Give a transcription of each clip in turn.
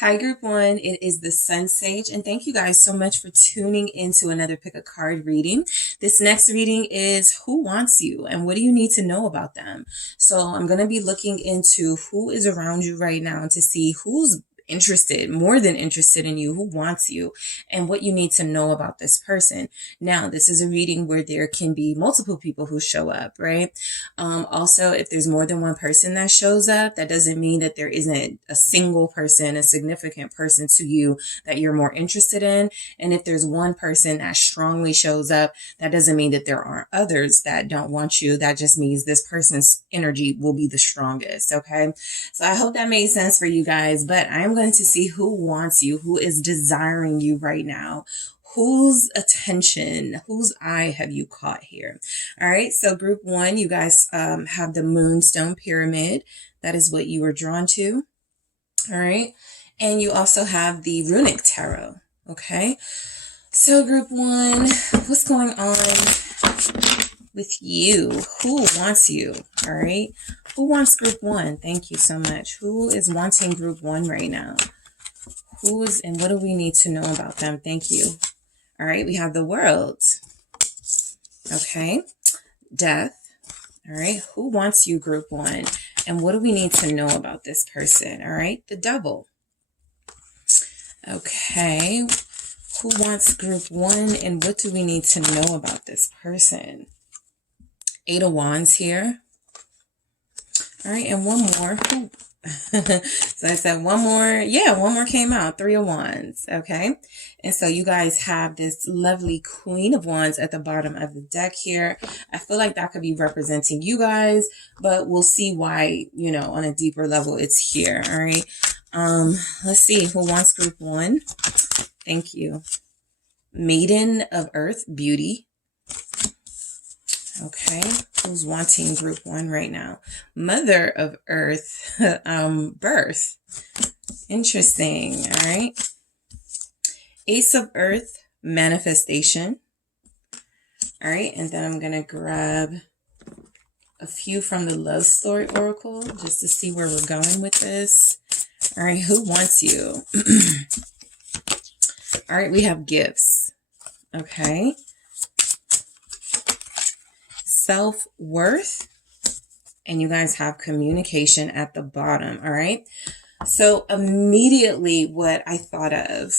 Hi, Group One. It is the SunSage, and thank you guys so much for tuning into another pick a card reading. This next reading is who wants you and what do you need to know about them? So I'm going to be looking into who is around you right now to see who's interested, more than interested in you, who wants you, and what you need to know about this person. Now, this is a reading where there can be multiple people who show up, right? Also, if there's more than one person that shows up, that doesn't mean that there isn't a single person, a significant person to you that you're more interested in. And if there's one person that strongly shows up, that doesn't mean that there aren't others that don't want you. That just means this person's energy will be the strongest. Okay. So I hope that made sense for you guys, but I'm going to see who wants you, who is desiring you right now. Whose attention, whose eye have you caught here? All right, so Group One, you guys have the Moonstone Pyramid. That is what you were drawn to. All right, and you also have the Runic Tarot. Okay, so Group One, what's going on with you? Who wants you? All right, who wants Group One? Thank you so much. Who is wanting Group One right now? Who is, and what do we need to know about them? Thank you. All right, we have the World. Okay, Death. All right, who wants you, Group One? And what do we need to know about this person? All right, the Devil. Okay, who wants Group One? And what do we need to know about this person? Eight of Wands here. All right, and one more. So I said one more. Yeah, one more came out. Three of Wands. Okay. And so you guys have this lovely Queen of Wands at the bottom of the deck here. I feel like that could be representing you guys, but we'll see why, you know, on a deeper level it's here. All right. Let's see who wants Group One. Thank you. Maiden of Earth, Beauty. Okay, who's wanting Group One right now? Mother of Earth, Birth. Interesting, all right. Ace of Earth, Manifestation. All right, and then I'm going to grab a few from the Love Story Oracle just to see where we're going with this. All right, who wants you? All right, we have Gifts. Okay. Self-worth, and you guys have Communication at the bottom. All right, so immediately what I thought of,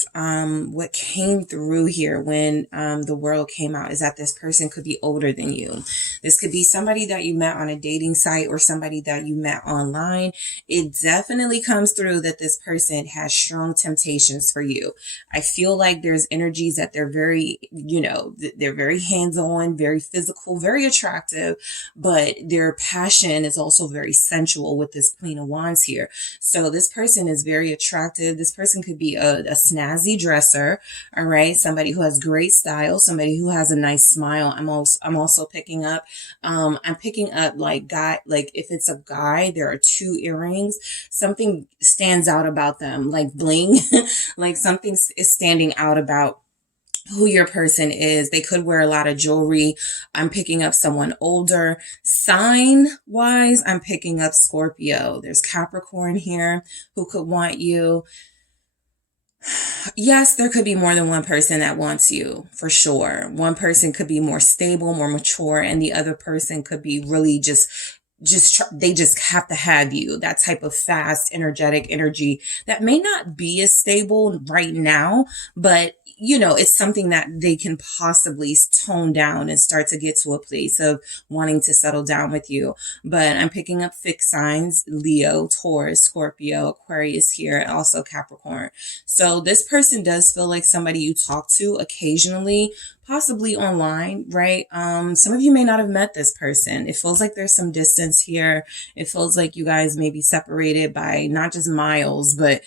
what came through here when the World came out is that this person could be older than you. This could be somebody that you met on a dating site or somebody that you met online. It definitely comes through that this person has strong temptations for you. I feel like there's energies that they're very, you know, they're very hands-on, very physical, very attractive, but their passion is also very sensual with this Queen of Wands here. So this person is very attractive. This person could be a snazzy dresser. All right. Somebody who has great style, somebody who has a nice smile. I'm also picking up, I'm picking up like if it's a guy, there are two earrings, something stands out about them, like bling, like something is standing out about who your person is. They could wear a lot of jewelry. I'm picking up someone older. Sign wise, I'm picking up Scorpio. There's Capricorn here who could want you. Yes, there could be more than one person that wants you, for sure. One person could be more stable, more mature, and the other person could be really they just have to have you. That type of fast, energetic energy that may not be as stable right now, but you know, it's something that they can possibly tone down and start to get to a place of wanting to settle down with you. But I'm picking up fixed signs: Leo, Taurus, Scorpio, Aquarius here, and also Capricorn. So this person does feel like somebody you talk to occasionally, possibly online, right? Some of you may not have met this person. It feels like there's some distance here. It feels like you guys may be separated by not just miles, but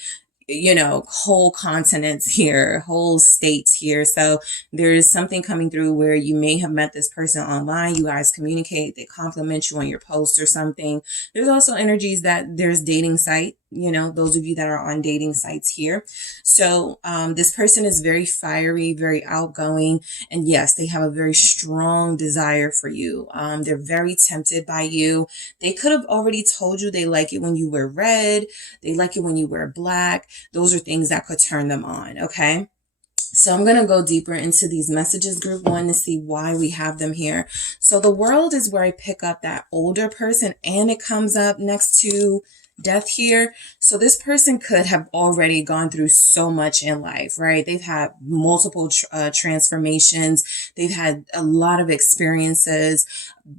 you know, whole continents here, whole states here. So there is something coming through where you may have met this person online. You guys communicate, they compliment you on your post or something. There's also energies that there's dating site you know, those of you that are on dating sites here. So this person is very fiery, very outgoing, and yes, they have a very strong desire for you. They're very tempted by you. They could have already told you they like it when you wear red. They like it when you wear black. Those are things that could turn them on, okay? So I'm going to go deeper into these messages, group one, to see why we have them here. So the world is where I pick up that older person, and it comes up next to death here. So this person could have already gone through so much in life, right? They've had multiple transformations. They've had a lot of experiences,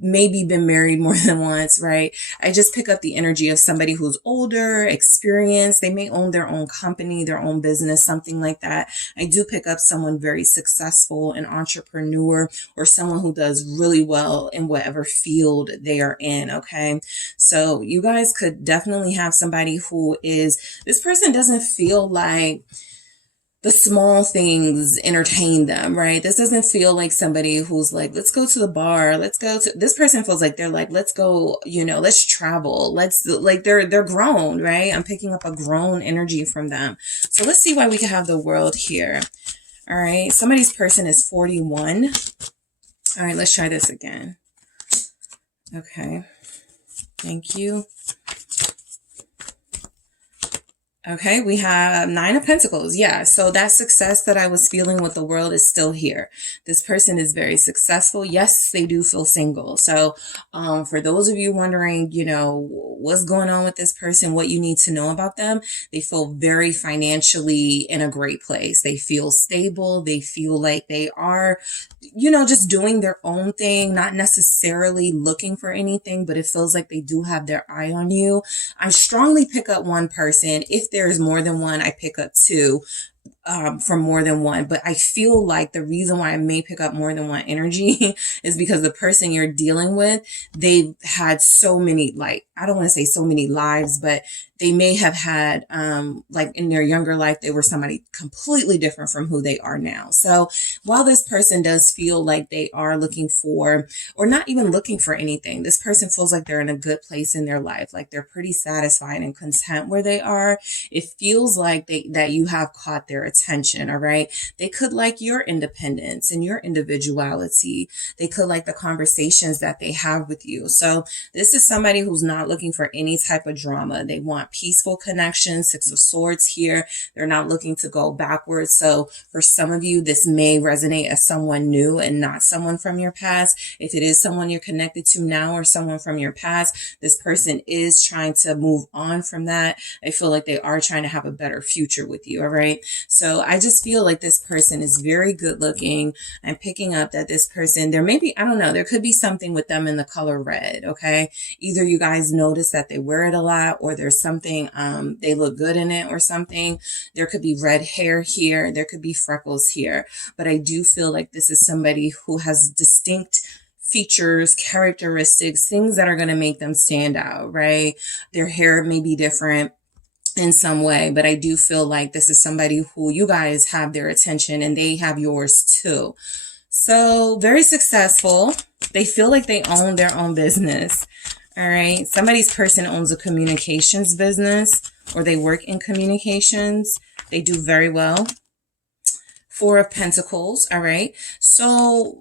maybe been married more than once, right? I just pick up the energy of somebody who's older, experienced. They may own their own company, their own business, something like that. I do pick up someone very successful, an entrepreneur, or someone who does really well in whatever field they are in, okay? So you guys could definitely have somebody who is, this person doesn't feel like the small things entertain them, right? This doesn't feel like somebody who's like, let's go to the bar. Let's go to, this person feels like they're like, let's go, you know, let's travel. Let's, like, they're grown, right? I'm picking up a grown energy from them. So let's see why we can have the world here. All right. Somebody's person is 41. All right. Let's try this again. Okay. Thank you. Okay, we have 9 of Pentacles. Yeah, so that success that I was feeling with the world is still here. This person is very successful. Yes, they do feel single. So for those of you wondering, you know, what's going on with this person, what you need to know about them, they feel very financially in a great place. They feel stable. They feel like they are, you know, just doing their own thing, not necessarily looking for anything, but it feels like they do have their eye on you. I strongly pick up one person. If there's more than one, I pick up 2 from more than one. But I feel like the reason why I may pick up more than one energy is because the person you're dealing with, they've had so many, like, I don't want to say so many lives, but they may have had, like in their younger life, they were somebody completely different from who they are now. So while this person does feel like they are looking for, or not even looking for anything, this person feels like they're in a good place in their life. Like they're pretty satisfied and content where they are. It feels like that you have caught their attention. All right. They could like your independence and your individuality. They could like the conversations that they have with you. So this is somebody who's not looking for any type of drama. They want peaceful connection. 6 of Swords here. They're not looking to go backwards. So for some of you, this may resonate as someone new and not someone from your past. If it is someone you're connected to now or someone from your past, this person is trying to move on from that. I feel like they are trying to have a better future with you. All right. So I just feel like this person is very good looking. I'm picking up that this person, there may be, I don't know, there could be something with them in the color red. Okay. Either you guys notice that they wear it a lot, or there's something, they look good in it or something. There could be red hair here. There could be freckles here, but I do feel like this is somebody who has distinct features, characteristics, things that are going to make them stand out, right? Their hair may be different in some way, but I do feel like this is somebody who you guys have their attention and they have yours too. So very successful. They feel like they own their own business. All right. Somebody's person owns a communications business, or they work in communications. They do very well. 4 of Pentacles. All right. So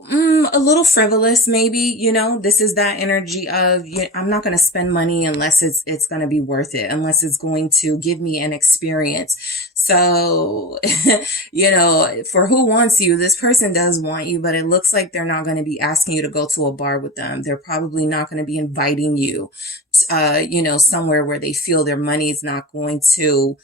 a little frivolous, maybe, you know, this is that energy of, I'm not going to spend money unless it's going to be worth it, unless it's going to give me an experience. So, you know, for who wants you, this person does want you, but it looks like they're not going to be asking you to go to a bar with them. They're probably not going to be inviting you, you know, somewhere where they feel their money is not going to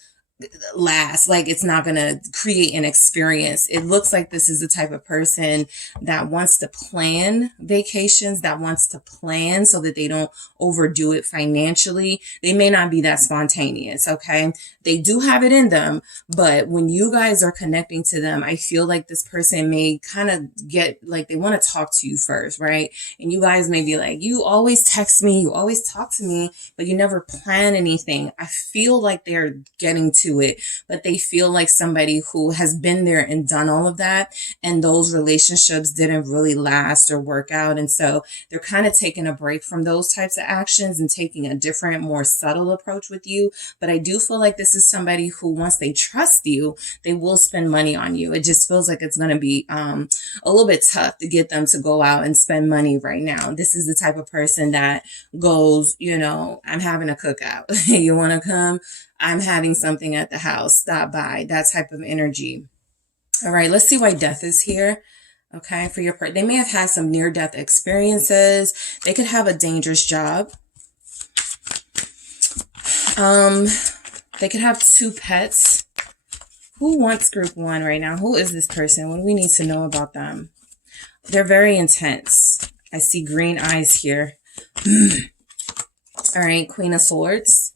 last, like it's not going to create an experience. It looks like this is the type of person that wants to plan vacations, that wants to plan so that they don't overdo it financially. They may not be that spontaneous. Okay. They do have it in them, but when you guys are connecting to them, I feel like this person may kind of get like, they want to talk to you first, right? And you guys may be like, you always text me, you always talk to me, but you never plan anything. I feel like they're getting to to it, but they feel like somebody who has been there and done all of that, and those relationships didn't really last or work out. And so they're kind of taking a break from those types of actions and taking a different, more subtle approach with you. But I do feel like this is somebody who, once they trust you, they will spend money on you. It just feels like it's going to be a little bit tough to get them to go out and spend money right now. This is the type of person that goes, you know, I'm having a cookout. You want to come? I'm having something at the house. Stop by. That type of energy. All right, let's see why death is here. Okay, for your part, they may have had some near-death experiences. They could have a dangerous job. They could have 2 pets. Who wants group 1 right now? Who is this person? What do we need to know about them? They're very intense. I see green eyes here. All right, Queen of Swords.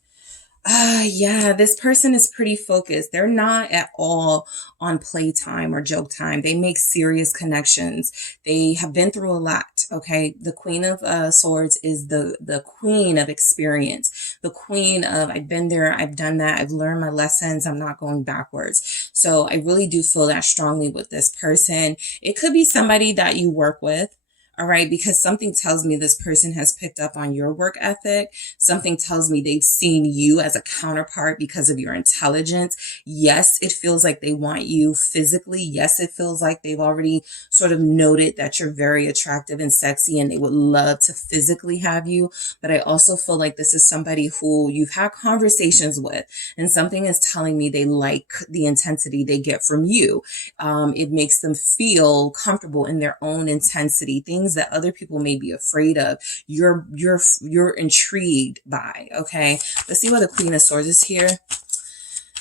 Yeah, this person is pretty focused. They're not at all on playtime or joke time. They make serious connections. They have been through a lot. Okay. The Queen of Swords is the queen of experience, the queen of, I've been there, I've done that, I've learned my lessons, I'm not going backwards. So I really do feel that strongly with this person. It could be somebody that you work with. All right, because something tells me this person has picked up on your work ethic. Something tells me they've seen you as a counterpart because of your intelligence. Yes, it feels like they want you physically. Yes, it feels like they've already sort of noted that you're very attractive and sexy and they would love to physically have you. But I also feel like this is somebody who you've had conversations with, and something is telling me they like the intensity they get from you. It makes them feel comfortable in their own intensity. Things that other people may be afraid of, you're intrigued by. Okay, let's see why the Queen of Swords is here.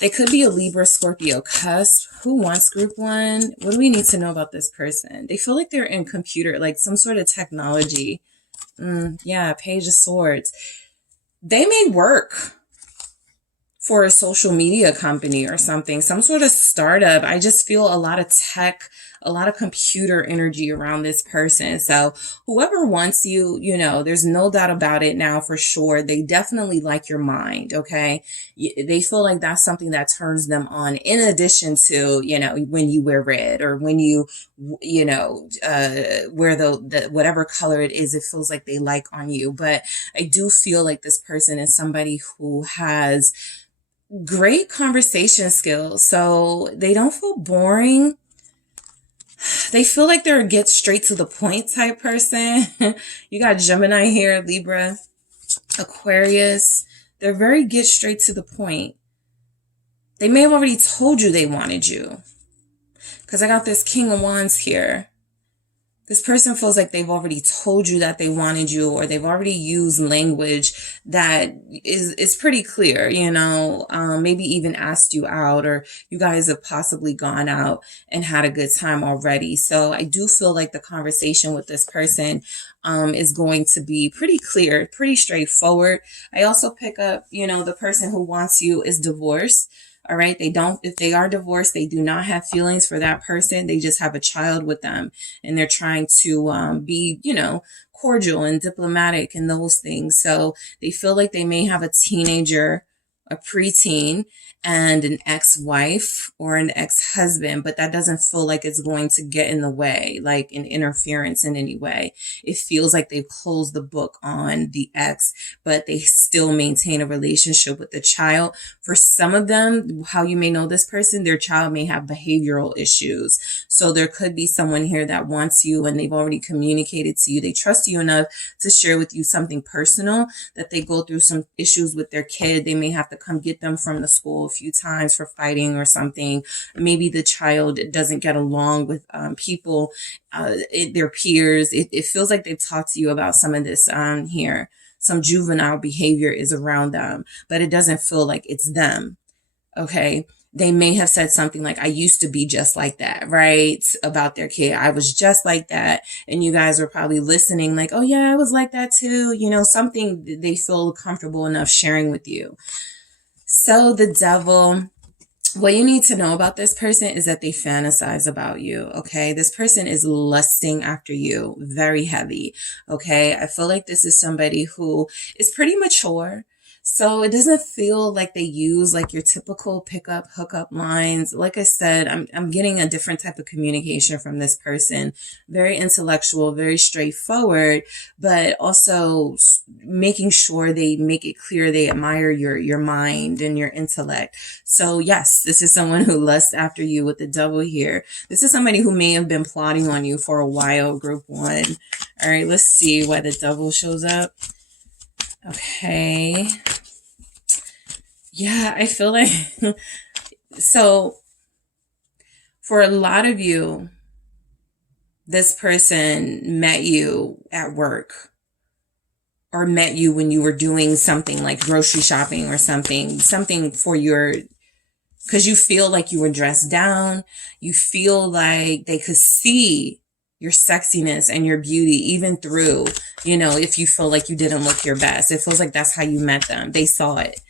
They could be a Libra, Scorpio cusp. Who wants group 1? What do we need to know about this person? They feel like they're in computer, like some sort of technology. Yeah, Page of Swords. They may work for a social media company or something, some sort of startup. I just feel a lot of tech, a lot of computer energy around this person. So whoever wants you, you know, there's no doubt about it now for sure. They definitely like your mind. Okay. They feel like that's something that turns them on, in addition to, you know, when you wear red, or when you wear the whatever color it is, it feels like they like on you. But I do feel like this person is somebody who has great conversation skills. So they don't feel boring. They feel like they're a get straight to the point type person. You got Gemini here, Libra, Aquarius. They're very get straight to the point. They may have already told you they wanted you, because I got this King of Wands here. This person feels like they've already told you that they wanted you, or they've already used language that is pretty clear, you know, maybe even asked you out, or you guys have possibly gone out and had a good time already. So I do feel like the conversation with this person is going to be pretty clear, pretty straightforward. I also pick up, you know, the person who wants you is divorced. All right. If they are divorced, they do not have feelings for that person. They just have a child with them, and they're trying to be, you know, cordial and diplomatic and those things. So they feel like they may have a teenager, a preteen, and an ex-wife or an ex-husband, but that doesn't feel like it's going to get in the way, like an interference in any way. It feels like they've closed the book on the ex, but they still maintain a relationship with the child. For some of them, how you may know this person, their child may have behavioral issues. So there could be someone here that wants you, and they've already communicated to you. They trust you enough to share with you something personal, that they go through some issues with their kid. They may have to come get them from the school a few times for fighting or something. Maybe the child doesn't get along with people, their peers. It feels like they've talked to you about some of this here. Some juvenile behavior is around them, but it doesn't feel like it's them. Okay. They may have said something like, I used to be just like that, right? About their kid. I was just like that. And you guys were probably listening like, oh yeah, I was like that too. You know, something they feel comfortable enough sharing with you. So the Devil, what you need to know about this person is that they fantasize about you. Okay. This person is lusting after you very heavy. Okay. I feel like this is somebody who is pretty mature. So it doesn't feel like they use like your typical pickup hookup lines. Like I said, I'm getting a different type of communication from this person. Very intellectual, very straightforward, but also making sure they make it clear they admire your mind and your intellect. So yes, this is someone who lusts after you with the double here. This is somebody who may have been plotting on you for a while, group one. All right, let's see why the double shows up. Okay. Yeah, I feel like, so for a lot of you, this person met you at work or met you when you were doing something like grocery shopping or something for your, because you feel like you were dressed down. You feel like they could see your sexiness and your beauty, even through, if you feel like you didn't look your best. It feels like that's how you met them. They saw it.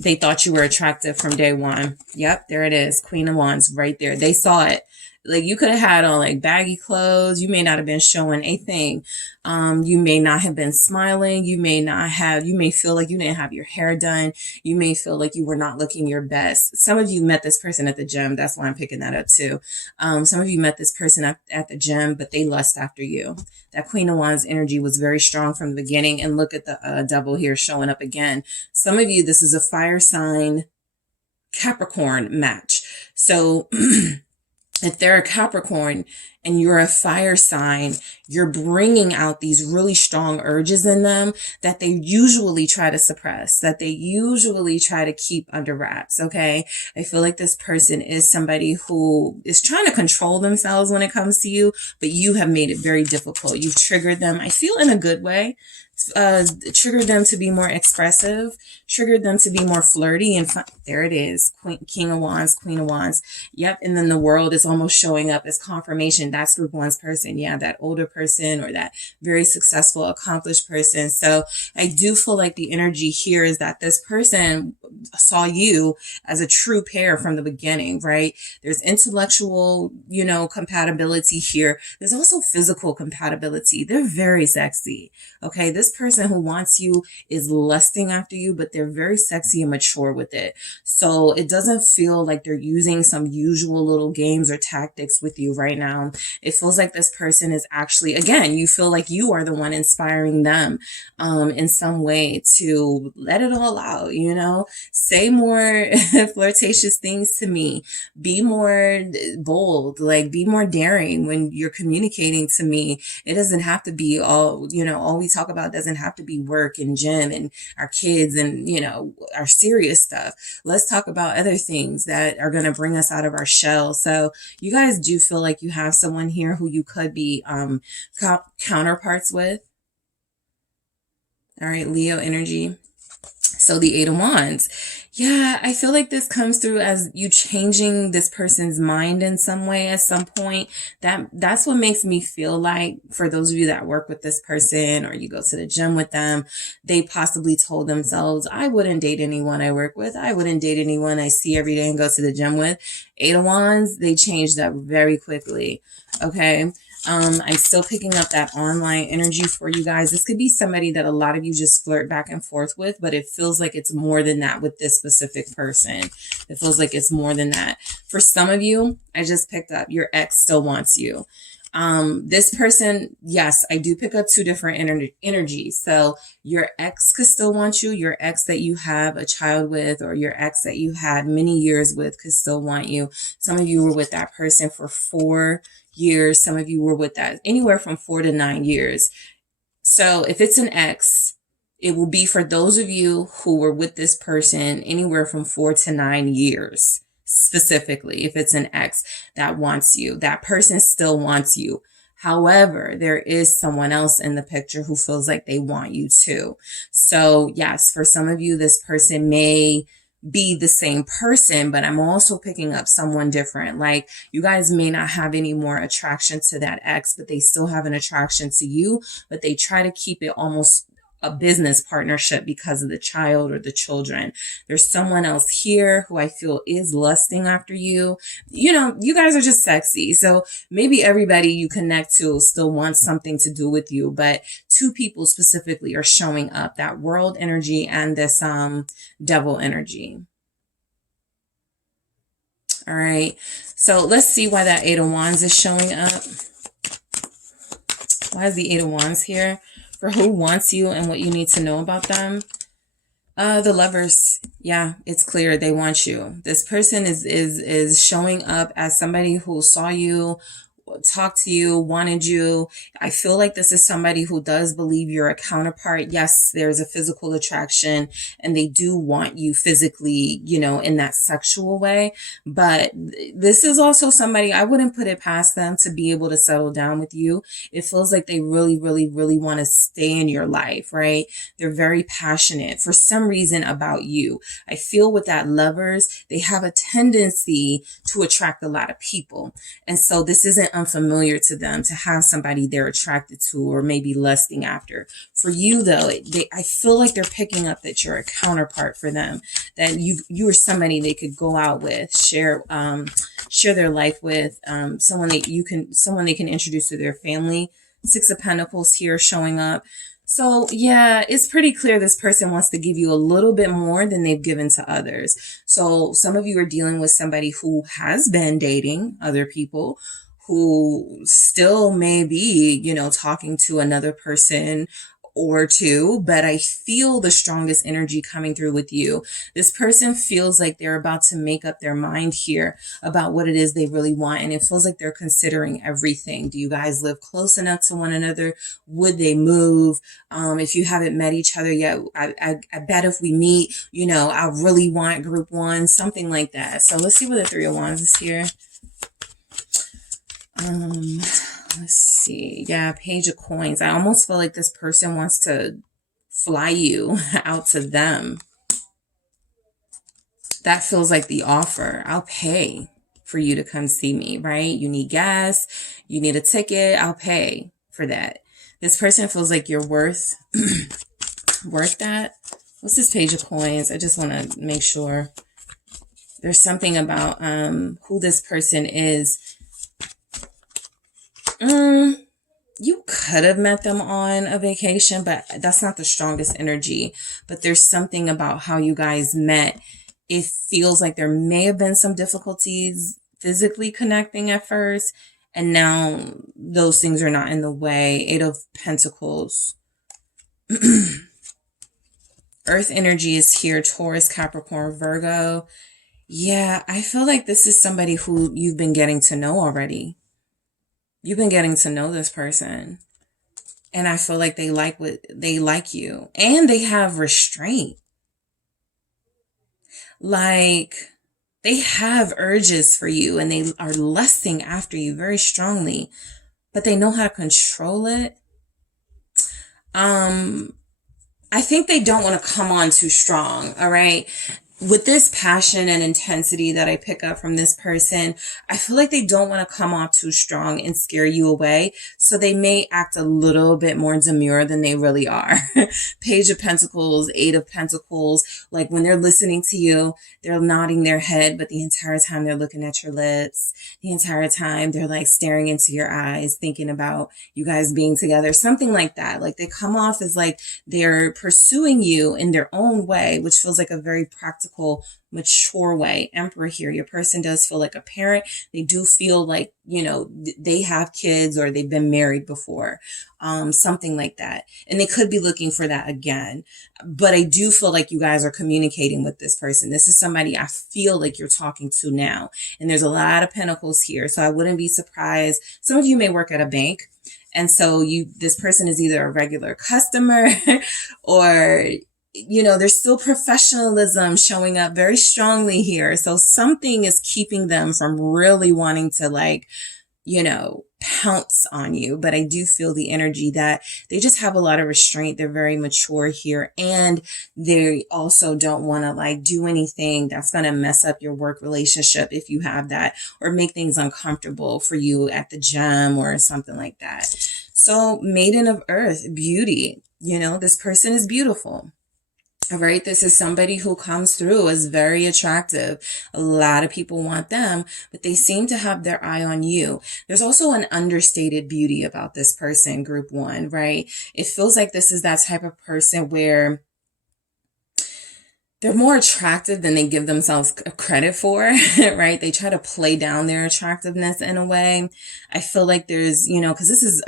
They thought you were attractive from day one. Yep, there it is. Queen of Wands right there. They saw it. Like you could have had on like baggy clothes. You may not have been showing a thing. You may not have been smiling. You may feel like you didn't have your hair done. You may feel like you were not looking your best. Some of you met this person at the gym. That's why I'm picking that up too. Some of you met this person at the gym, but they lust after you. That Queen of Wands energy was very strong from the beginning. And look at the double here showing up again. Some of you, this is a fire sign Capricorn match. So if they're a Capricorn and you're a fire sign, you're bringing out these really strong urges in them that they usually try to suppress, that they usually try to keep under wraps. Okay. I feel like this person is somebody who is trying to control themselves when it comes to you, but you have made it very difficult. You've triggered them. I feel in a good way. Triggered them to be more expressive, triggered them to be more flirty and fun. There it is. King of Wands, Queen of Wands. Yep. And then the world is almost showing up as confirmation. That's group one's person. Yeah. That older person or that very successful, accomplished person. So I do feel like the energy here is that this person saw you as a true pair from the beginning, right? There's intellectual, compatibility here. There's also physical compatibility. They're very sexy. Okay. This person who wants you is lusting after you, but they're very sexy and mature with it. So it doesn't feel like they're using some usual little games or tactics with you right now. It feels like this person is actually, again, you feel like you are the one inspiring them in some way to let it all out, say more flirtatious things to me, be more bold, like be more daring when you're communicating to me. It doesn't have to be all we talk about doesn't have to be work and gym and our kids and, our serious stuff. Let's talk about other things that are going to bring us out of our shell. So you guys do feel like you have someone here who you could be counterparts with. All right, Leo energy. So the Eight of Wands. Yeah, I feel like this comes through as you changing this person's mind in some way at some point. That's what makes me feel like, for those of you that work with this person or you go to the gym with them, they possibly told themselves, I wouldn't date anyone I work with. I wouldn't date anyone I see every day and go to the gym with. Eight of Wands, they changed up very quickly. Okay. I'm still picking up that online energy for you guys. This could be somebody that a lot of you just flirt back and forth with, but it feels like it's more than that with this specific person. It feels like it's more than that. For some of you, I just picked up your ex still wants you. This person, yes, I do pick up two different energies. So your ex could still want you. Your ex that you have a child with, or your ex that you had many years with, could still want you. Some of you were with that person for 4 years. Some of you were with that anywhere from 4 to 9 years. So if it's an ex, it will be for those of you who were with this person anywhere from 4 to 9 years. Specifically, if it's an ex that wants you, that person still wants you. However, there is someone else in the picture who feels like they want you too. So yes, for some of you, this person may be the same person, but I'm also picking up someone different. Like you guys may not have any more attraction to that ex, but they still have an attraction to you, but they try to keep it almost a business partnership because of the child or the children. There's someone else here who I feel is lusting after you. You know, you guys are just sexy. So maybe everybody you connect to still wants something to do with you, but two people specifically are showing up, that world energy and this devil energy. All right. So let's see why that Eight of Wands is showing up. Why is the Eight of Wands here? For who wants you and what you need to know about them. The Lovers. Yeah, it's clear they want you. This person is showing up as somebody who saw you, talked to you, wanted you. I feel like this is somebody who does believe you're a counterpart. Yes, there's a physical attraction and they do want you physically, you know, in that sexual way. But this is also somebody, I wouldn't put it past them to be able to settle down with you. It feels like they really, really, really want to stay in your life, right? They're very passionate for some reason about you. I feel with that Lovers, they have a tendency to attract a lot of people. And so this isn't unfamiliar to them to have somebody they're attracted to or maybe lusting after. For you though, I feel like they're picking up that you're a counterpart for them, that you are somebody they could go out with, share their life with, someone they can introduce to their family. Six of Pentacles here showing up. So yeah, it's pretty clear this person wants to give you a little bit more than they've given to others. So some of you are dealing with somebody who has been dating other people, who still may be, you know, talking to another person or two, but I feel the strongest energy coming through with you. This person feels like they're about to make up their mind here about what it is they really want. And it feels like they're considering everything. Do you guys live close enough to one another? Would they move? If you haven't met each other yet, I bet if we meet, you know, I really want group one, something like that. So let's see what the Three of Wands is here. Let's see. Yeah, Page of Coins. I almost feel like this person wants to fly you out to them. That feels like the offer. I'll pay for you to come see me, right? You need gas, you need a ticket, I'll pay for that. This person feels like you're worth that. What's this Page of Coins? I just want to make sure. There's something about who this person is. You could have met them on a vacation, but that's not the strongest energy. But there's something about how you guys met. It feels like there may have been some difficulties physically connecting at first, and now those things are not in the way. Eight of Pentacles. Earth energy is here. Taurus, Capricorn, Virgo. Yeah, I feel like this is somebody who you've been getting to know already. You've been getting to know this person. And I feel like they like you. And they have restraint. Like, they have urges for you and they are lusting after you very strongly. But they know how to control it. I think they don't want to come on too strong, all right? With this passion and intensity that I pick up from this person, I feel like they don't want to come off too strong and scare you away. So they may act a little bit more demure than they really are. Page of Pentacles, Eight of Pentacles. Like when they're listening to you, they're nodding their head, but the entire time they're looking at your lips. The entire time they're like staring into your eyes, thinking about you guys being together. Something like that. Like they come off as like they're pursuing you in their own way, which feels like a very practical, mature way. Emperor here. Your person does feel like a parent. They do feel like, you know, they have kids or they've been married before. Something like that. And they could be looking for that again. But I do feel like you guys are communicating with this person. This is somebody I feel like you're talking to now. And there's a lot of pentacles here. So I wouldn't be surprised. Some of you may work at a bank. And so this person is either a regular customer or, you know, there's still professionalism showing up very strongly here. So something is keeping them from really wanting to, like, you know, pounce on you, but I do feel the energy that they just have a lot of restraint. They're very mature here, and they also don't want to like do anything that's going to mess up your work relationship if you have that, or make things uncomfortable for you at the gym or something like that. So Maiden of Earth, beauty, you know, this person is beautiful. All right, this is somebody who comes through as very attractive. A lot of people want them, but they seem to have their eye on you. There's also an understated beauty about this person, group one, right? It feels like this is that type of person where they're more attractive than they give themselves credit for, right? They try to play down their attractiveness in a way. I feel like there's, you know, because this is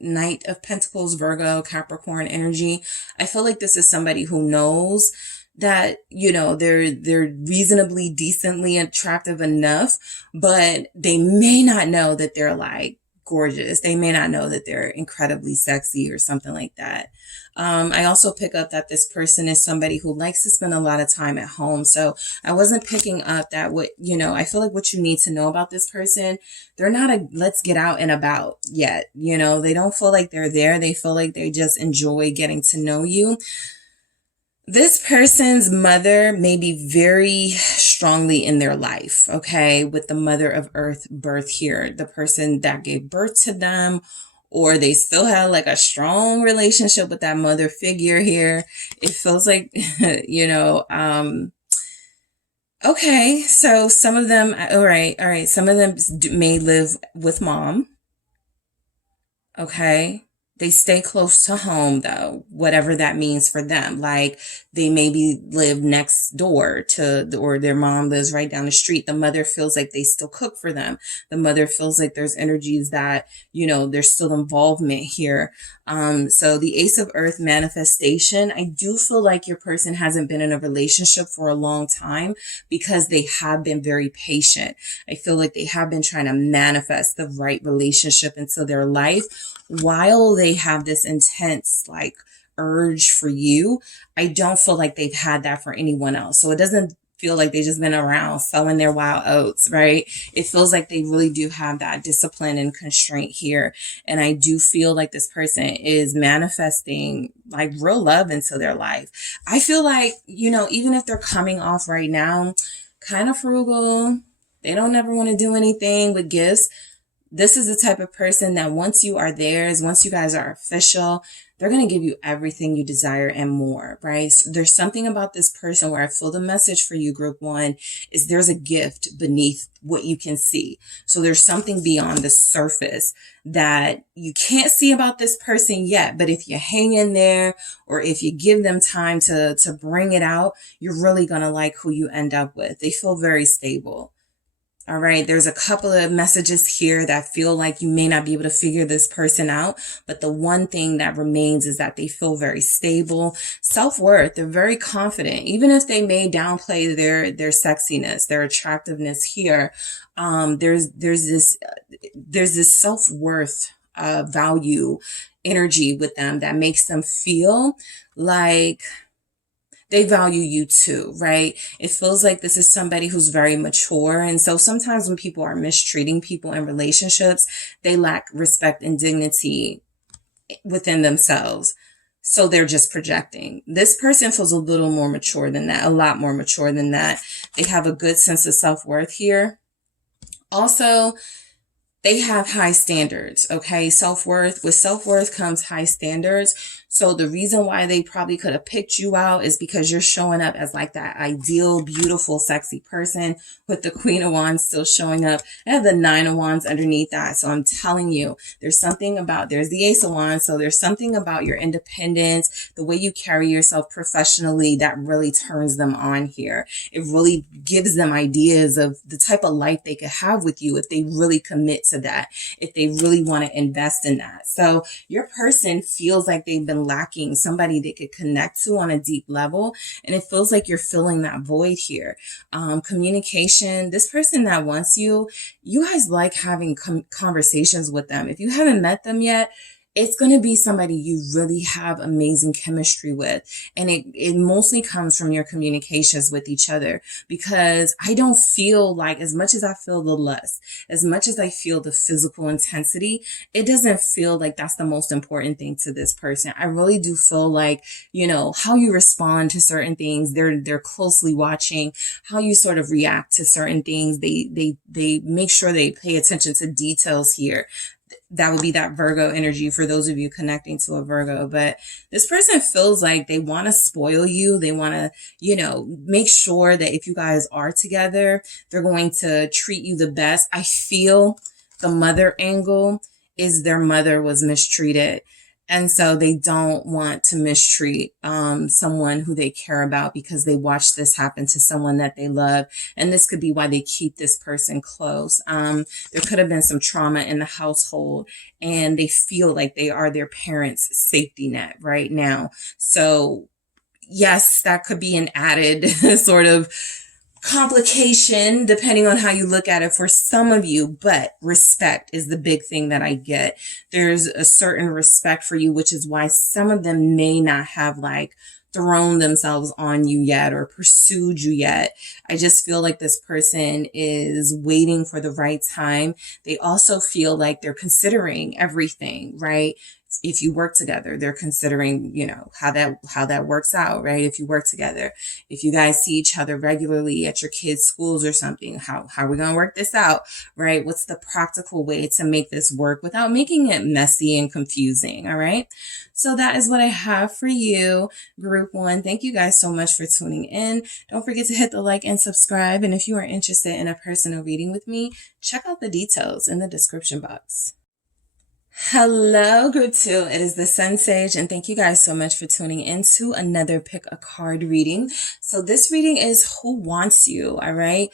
Knight of Pentacles, Virgo, Capricorn energy. I feel like this is somebody who knows that, you know, they're reasonably decently attractive enough, but they may not know that they're like gorgeous. They may not know that they're incredibly sexy or something like that. I also pick up that this person is somebody who likes to spend a lot of time at home. So I wasn't picking up that I feel like what you need to know about this person, they're not a let's get out and about yet. You know, they don't feel like they're there. They feel like they just enjoy getting to know you. This person's mother may be very strongly in their life, okay, with the Mother of Earth birth here, the person that gave birth to them, or they still have like a strong relationship with that mother figure here. It feels like, you know, okay, so some of them, all right, some of them may live with mom, okay. They stay close to home though, whatever that means for them. Like they maybe live next door or their mom lives right down the street. The mother feels like they still cook for them. The mother feels like there's energies that, you know, there's still involvement here. So the Ace of Earth manifestation, I do feel like your person hasn't been in a relationship for a long time because they have been very patient. I feel like they have been trying to manifest the right relationship into their life while they have this intense like urge for you. I don't feel like they've had that for anyone else. So it doesn't feel like they've just been around sowing their wild oats, right? It feels like they really do have that discipline and constraint here. And I do feel like this person is manifesting like real love into their life. I feel like, you know, even if they're coming off right now, kind of frugal, they don't ever want to do anything with gifts. This is the type of person that once you are theirs, once you guys are official, they're going to give you everything you desire and more, right? So there's something about this person where I feel the message for you, group one, is there's a gift beneath what you can see. So there's something beyond the surface that you can't see about this person yet. But if you hang in there or if you give them time to bring it out, you're really going to like who you end up with. They feel very stable. All right. There's a couple of messages here that feel like you may not be able to figure this person out. But the one thing that remains is that they feel very stable. Self-worth. They're very confident. Even if they may downplay their sexiness, their attractiveness here. There's this self-worth, value energy with them that makes them feel like they value you too, right? It feels like this is somebody who's very mature. And so sometimes when people are mistreating people in relationships, they lack respect and dignity within themselves. So they're just projecting. This person feels a little more mature than that, a lot more mature than that. They have a good sense of self-worth here. Also, they have high standards, okay? With self-worth comes high standards. So the reason why they probably could have picked you out is because you're showing up as like that ideal, beautiful, sexy person with the Queen of Wands still showing up. I have the Nine of Wands underneath that. So I'm telling you, there's the Ace of Wands. So there's something about your independence, the way you carry yourself professionally that really turns them on here. It really gives them ideas of the type of life they could have with you if they really commit to that, if they really want to invest in that. So your person feels like they've been lacking somebody they could connect to on a deep level. And it feels like you're filling that void here. Communication, this person that wants you, you guys like having conversations with them. If you haven't met them yet, it's going to be somebody you really have amazing chemistry with. And it mostly comes from your communications with each other, because I don't feel like, as much as I feel the lust, as much as I feel the physical intensity, it doesn't feel like that's the most important thing to this person. I really do feel like, you know, how you respond to certain things, they're closely watching how you sort of react to certain things. They make sure they pay attention to details here. That would be that Virgo energy for those of you connecting to a Virgo. But this person feels like they want to spoil you. They want to, you know, make sure that if you guys are together, they're going to treat you the best. I feel the mother angle is their mother was mistreated. And so they don't want to mistreat someone who they care about, because they watched this happen to someone that they love. And this could be why they keep this person close. There could have been some trauma in the household, and they feel like they are their parents' safety net right now. So yes, that could be an added sort of complication depending on how you look at it for some of you, but respect is the big thing that I get. There's a certain respect for you, which is why some of them may not have like thrown themselves on you yet or pursued you yet. I just feel like this person is waiting for the right time. They also feel like they're considering everything, right? If you work together, they're considering, you know, how that works out, right? If you work together, if you guys see each other regularly at your kids' schools or something, how are we going to work this out, right? What's the practical way to make this work without making it messy and confusing, all right? So that is what I have for you, group one. Thank you guys so much for tuning in. Don't forget to hit the like and subscribe. And if you are interested in a personal reading with me, check out the details in the description box. Hello, group two. It is the SunSage, and thank you guys so much for tuning in to another pick a card reading. So this reading is who wants you, all right?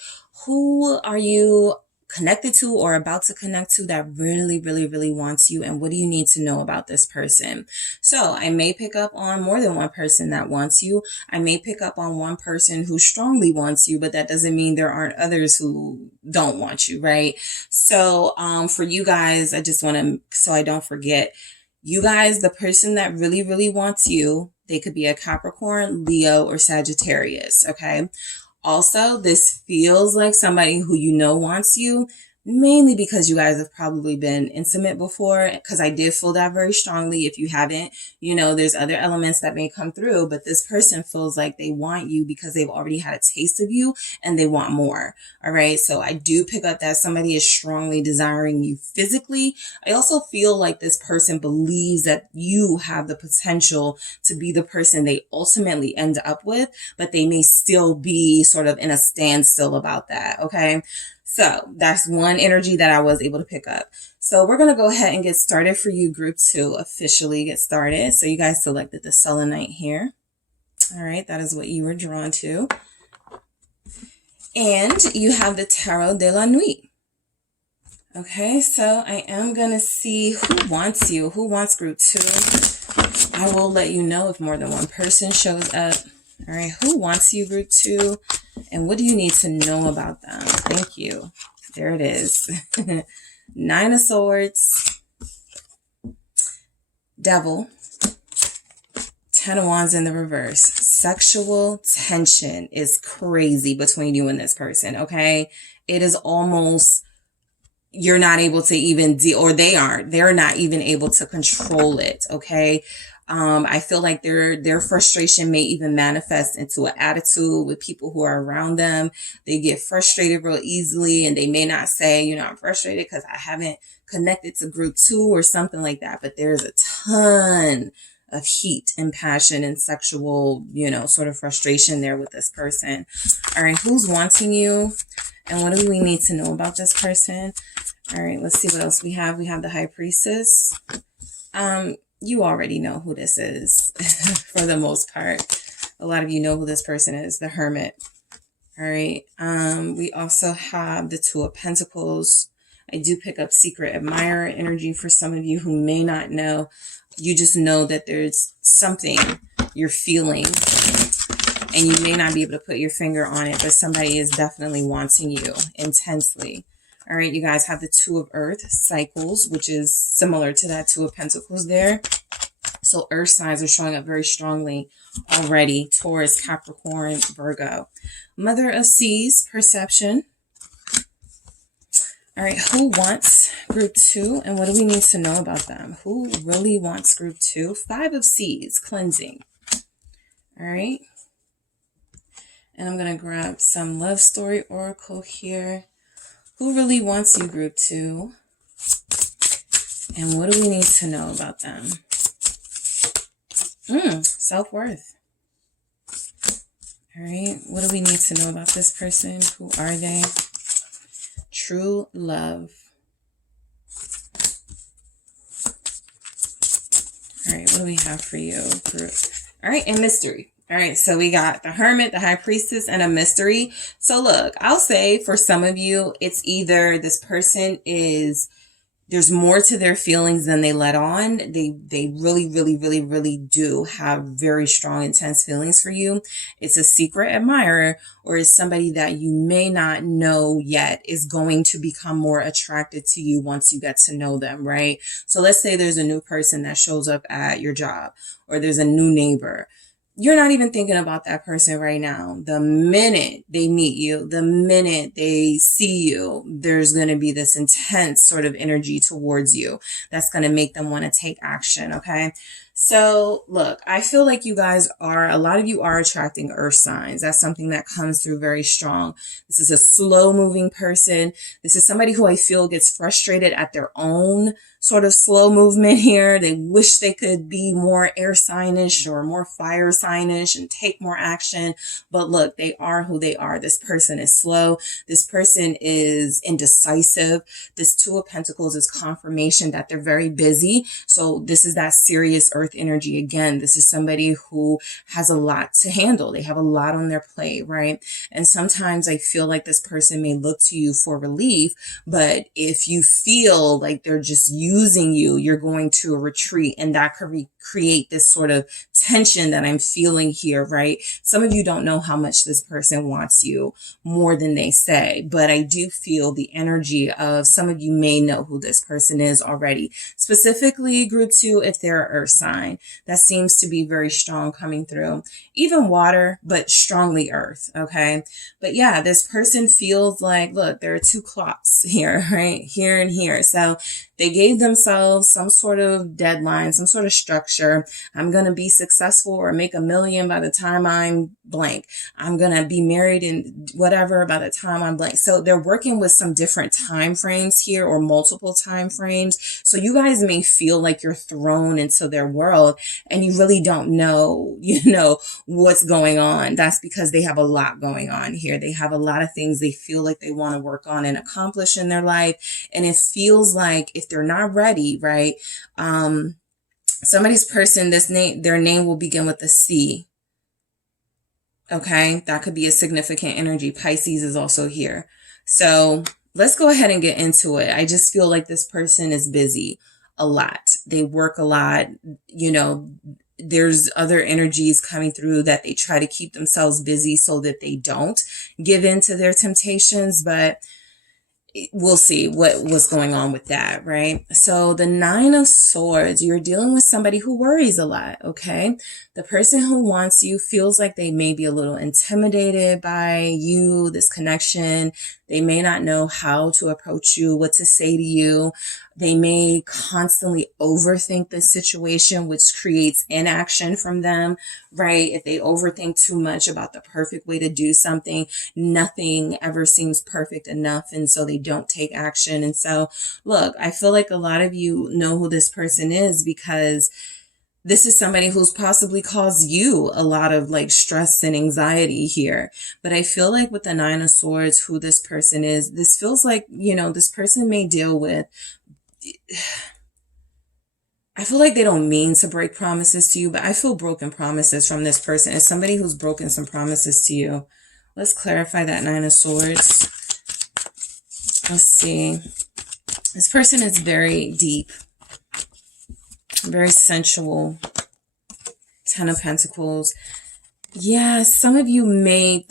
Who are you connected to or about to connect to that really, really, really wants you, and what do you need to know about this person? So I may pick up on more than one person that wants you. I may pick up on one person who strongly wants you, but that doesn't mean there aren't others who don't want you, right? So for you guys, I just want to, so I don't forget, you guys, the person that really, really wants you, they could be a Capricorn, Leo, or Sagittarius, okay? Also, this feels like somebody who you know wants you, mainly because you guys have probably been intimate before, because I did feel that very strongly. If you haven't, you know, there's other elements that may come through, but this person feels like they want you because they've already had a taste of you and they want more. All right. So I do pick up that somebody is strongly desiring you physically. I also feel like this person believes that you have the potential to be the person they ultimately end up with, but they may still be sort of in a standstill about that. Okay. So that's one energy that I was able to pick up. So we're going to go ahead and get started for you, group two, officially get started. So you guys selected the selenite here. All right. That is what you were drawn to. And you have the Tarot de la Nuit. Okay. So I am going to see who wants you, who wants group two. I will let you know if more than one person shows up. All right. Who wants you, group two? And what do you need to know about them? Thank you. There it is. Nine of Swords, Devil, Ten of Wands in the reverse. Sexual tension is crazy between you and this person, okay? It is almost, you're not able to even deal, or they're not even able to control it, okay? I feel like their frustration may even manifest into an attitude with people who are around them. They get frustrated real easily, and they may not say, you know, I'm frustrated because I haven't connected to group two or something like that. But there's a ton of heat and passion and sexual, you know, sort of frustration there with this person. All right. Who's wanting you? And what do we need to know about this person? All right. Let's see what else we have. We have the High Priestess. You already know who this is for the most part. A lot of you know who this person is, the Hermit. All right. We also have the Two of Pentacles. I do pick up secret admirer energy for some of you who may not know. You just know that there's something you're feeling and you may not be able to put your finger on it, but somebody is definitely wanting you intensely. All right, you guys have the Two of Earth cycles, which is similar to that Two of Pentacles there. So earth signs are showing up very strongly already. Taurus, Capricorn, Virgo. Mother of Seas, perception. All right, who wants group 2 and what do we need to know about them? Who really wants group 2? Five of Seas, cleansing. All right. And I'm going to grab some love story oracle here. Who really wants you, group 2? And what do we need to know about them? Self-worth. All right. What do we need to know about this person? Who are they? True love. All right. What do we have for you, group? All right. And mystery. All right. So we got the Hermit, the High Priestess, and a mystery. So look, I'll say for some of you, it's either this person is... there's more to their feelings than they let on. They really do have very strong, intense feelings for you. It's a secret admirer, or is somebody that you may not know yet is going to become more attracted to you once you get to know them, right? So let's say there's a new person that shows up at your job, or there's a new neighbor. You're not even thinking about that person right now. The minute they meet you, the minute they see you, there's going to be this intense sort of energy towards you that's going to make them want to take action, okay? So look, I feel like you guys are, a lot of you are attracting earth signs. That's something that comes through very strong. This is a slow moving person. This is somebody who I feel gets frustrated at their own sort of slow movement here. They wish they could be more air signish or more fire signish and take more action. But look, they are who they are. This person is slow. This person is indecisive. This Two of Pentacles is confirmation that they're very busy. So this is that serious earth energy again. This is somebody who has a lot to handle. They have a lot on their plate, right? And sometimes I feel like this person may look to you for relief, but if you feel like they're just using you, you're going to retreat, and that could create this sort of tension that I'm feeling here, right? Some of you don't know how much this person wants you more than they say, but I do feel the energy of some of you may know who this person is already. Specifically, group 2, if they're an earth sign, that seems to be very strong coming through. Even water, but strongly earth, okay? But yeah, this person feels like, look, there are two clocks here, right? Here and here. So they gave themselves some sort of deadline, some sort of structure. I'm going to be successful or make $1 million by the time I'm blank. I'm going to be married and whatever by the time I'm blank. So they're working with some different time frames here, or multiple time frames. So you guys may feel like you're thrown into their world and you really don't know, what's going on. That's because they have a lot going on here. They have a lot of things they feel like they want to work on and accomplish in their life. And it feels like if they're not ready, right? Somebody's person, their name will begin with a C. Okay. That could be a significant energy. Pisces is also here. So let's go ahead and get into it. I just feel like this person is busy a lot. They work a lot. There's other energies coming through that they try to keep themselves busy so that they don't give in to their temptations, but we'll see what's going on with that, right? So the Nine of Swords, you're dealing with somebody who worries a lot, okay? The person who wants you feels like they may be a little intimidated by you, this connection. They may not know how to approach you, what to say to you. They may constantly overthink the situation, which creates inaction from them, right? If they overthink too much about the perfect way to do something, nothing ever seems perfect enough. And so they don't take action. And so, look, I feel like a lot of you know who this person is because this is somebody who's possibly caused you a lot of stress and anxiety here. But I feel like with the Nine of Swords, who this person is, this feels like, this person may deal with, I feel like they don't mean to break promises to you, but I feel broken promises from this person. It's somebody who's broken some promises to you. Let's clarify that Nine of Swords. Let's see. This person is very deep, very sensual. Ten of Pentacles. Yeah, some of you may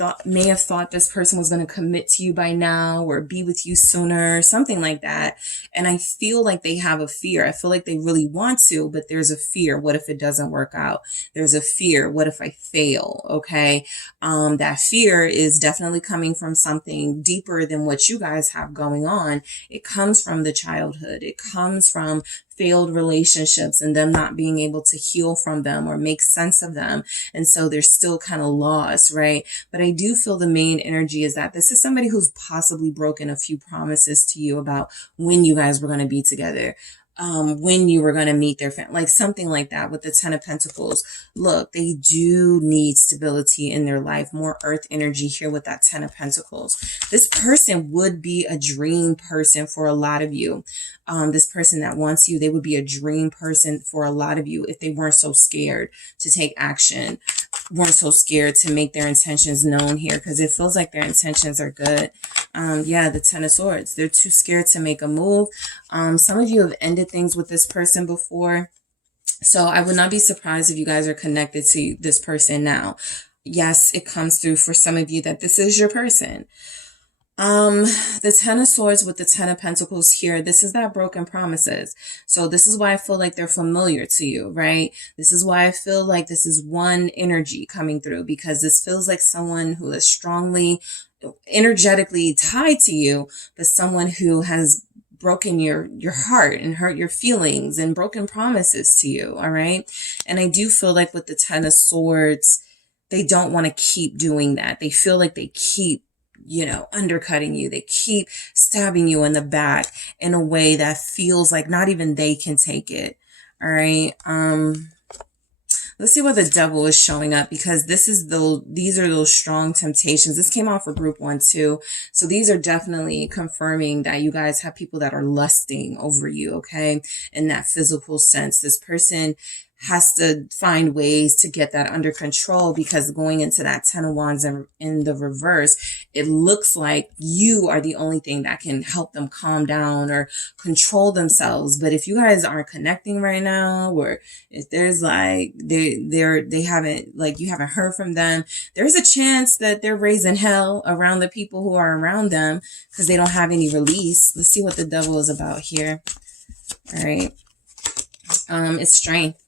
have thought this person was going to commit to you by now or be with you sooner, something like that. And I feel like they have a fear. I feel like they really want to, but there's a fear. What if it doesn't work out? There's a fear. What if I fail? Okay. That fear is definitely coming from something deeper than what you guys have going on. It comes from the childhood. It comes from failed relationships and them not being able to heal from them or make sense of them. And so they're still kind of lost, right? But I do feel the main energy is that this is somebody who's possibly broken a few promises to you about when you guys were going to be together. When you were going to meet their family, like something like that with the 10 of Pentacles. Look, they do need stability in their life, more earth energy here with that 10 of Pentacles. This person would be a dream person for a lot of you. This person that wants you, they would be a dream person for a lot of you if they weren't so scared to take action, weren't so scared to make their intentions known here, because it feels like their intentions are good. Yeah, the 10 of Swords. They're too scared to make a move. Some of you have ended things with this person before. So I would not be surprised if you guys are connected to this person now. Yes, it comes through for some of you that this is your person. The 10 of Swords with the 10 of Pentacles here, this is that broken promises. So this is why I feel like they're familiar to you, right? This is why I feel like this is one energy coming through, because this feels like someone who is strongly energetically tied to you, but someone who has broken your heart and hurt your feelings and broken promises to you. All right. And I do feel like with the 10 of Swords, they don't want to keep doing that. They feel like they keep, undercutting you. They keep stabbing you in the back in a way that feels like not even they can take it. All right. Let's see where the Devil is showing up, because these are those strong temptations. This came out for group 1 too. So these are definitely confirming that you guys have people that are lusting over you. Okay. In that physical sense, this person has to find ways to get that under control, because going into that 10 of Wands in the reverse, it looks like you are the only thing that can help them calm down or control themselves. But if you guys aren't connecting right now, or if there's like they haven't, like, you haven't heard from them, there's a chance that they're raising hell around the people who are around them because they don't have any release. Let's see what the Devil is about here. All right. It's strength.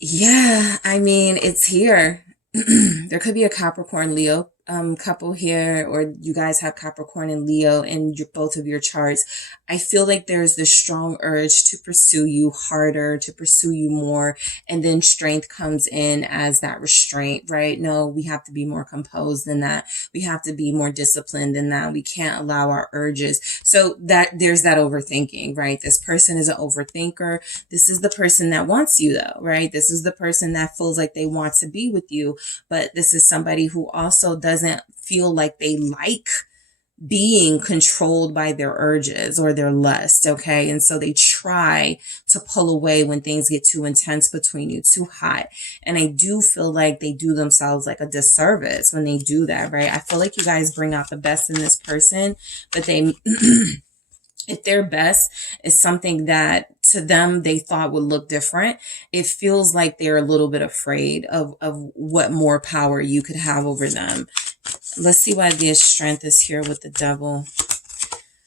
Yeah, I mean, it's here. There could be a Capricorn Leo couple here, or you guys have Capricorn and Leo in both of your charts. I feel like there's this strong urge to pursue you harder, to pursue you more, and then strength comes in as that restraint, right? No, we have to be more composed than that. We have to be more disciplined than that. We can't allow our urges. So that there's that overthinking, right? This person is an overthinker. This is the person that wants you though, right? This is the person that feels like they want to be with you, but this is somebody who also doesn't feel like they like being controlled by their urges or their lust. Okay. And so they try to pull away when things get too intense between you, too hot. And I do feel like they do themselves like a disservice when they do that, right? I feel like you guys bring out the best in this person, but they, if their best is something that to them they thought would look different, it feels like they're a little bit afraid of what more power you could have over them. Let's see why their strength is here with the Devil.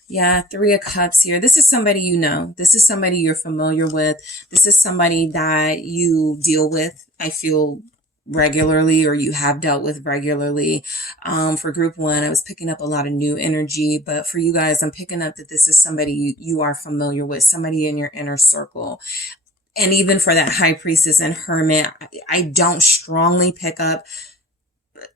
Yeah, 3 of Cups here. This is somebody you know. This is somebody you're familiar with. This is somebody that you deal with, I feel, regularly, or you have dealt with regularly. For group 1, I was picking up a lot of new energy, but for you guys, I'm picking up that this is somebody you are familiar with, somebody in your inner circle. And even for that High Priestess and Hermit, I don't strongly pick up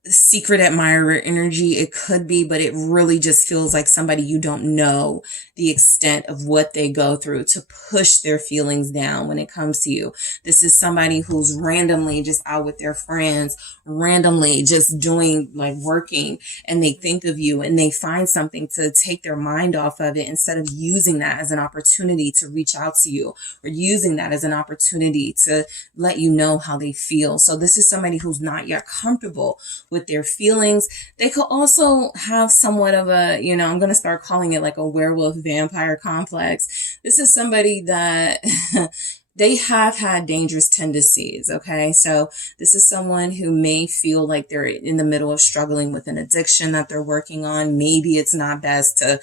secret admirer energy. It could be, but it really just feels like somebody you don't know the extent of what they go through to push their feelings down when it comes to you. This is somebody who's randomly just out with their friends, randomly just doing, like, working, and they think of you and they find something to take their mind off of it instead of using that as an opportunity to reach out to you, or using that as an opportunity to let you know how they feel. So this is somebody who's not yet comfortable with their feelings. They could also have somewhat of a, I'm going to start calling it like a werewolf vampire complex. This is somebody that they have had dangerous tendencies. Okay. So this is someone who may feel like they're in the middle of struggling with an addiction that they're working on. Maybe it's not best to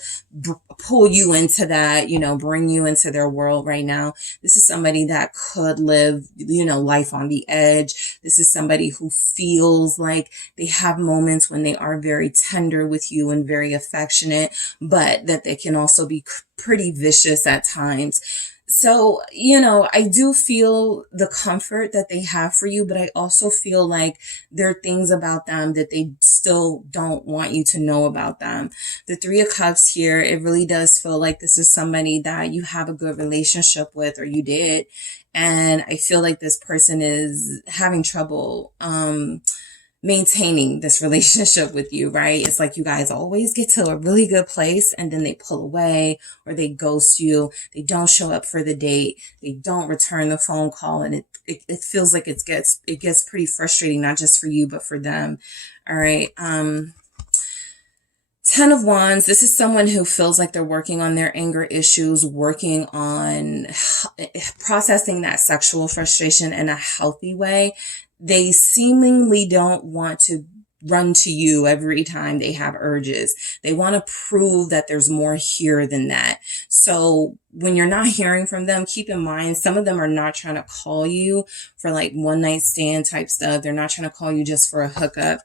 pull you into that, you know, bring you into their world right now. This is somebody that could live, you know, life on the edge. This is somebody who feels like they have moments when they are very tender with you and very affectionate, but that they can also be pretty vicious at times. So, you know, I do feel the comfort that they have for you, but I also feel like there are things about them that they still don't want you to know about them. The Three of Cups here, it really does feel like this is somebody that you have a good relationship with, or you did. And I feel like this person is having trouble, maintaining this relationship with you, right? It's like you guys always get to a really good place and then they pull away, or they ghost you. They don't show up for the date. They don't return the phone call. And it feels like it gets pretty frustrating, not just for you, but for them. All right. 10 of Wands. This is someone who feels like they're working on their anger issues, working on processing that sexual frustration in a healthy way. They seemingly don't want to run to you every time they have urges. They want to prove that there's more here than that. So when you're not hearing from them, keep in mind, some of them are not trying to call you for like one night stand type stuff. They're not trying to call you just for a hookup.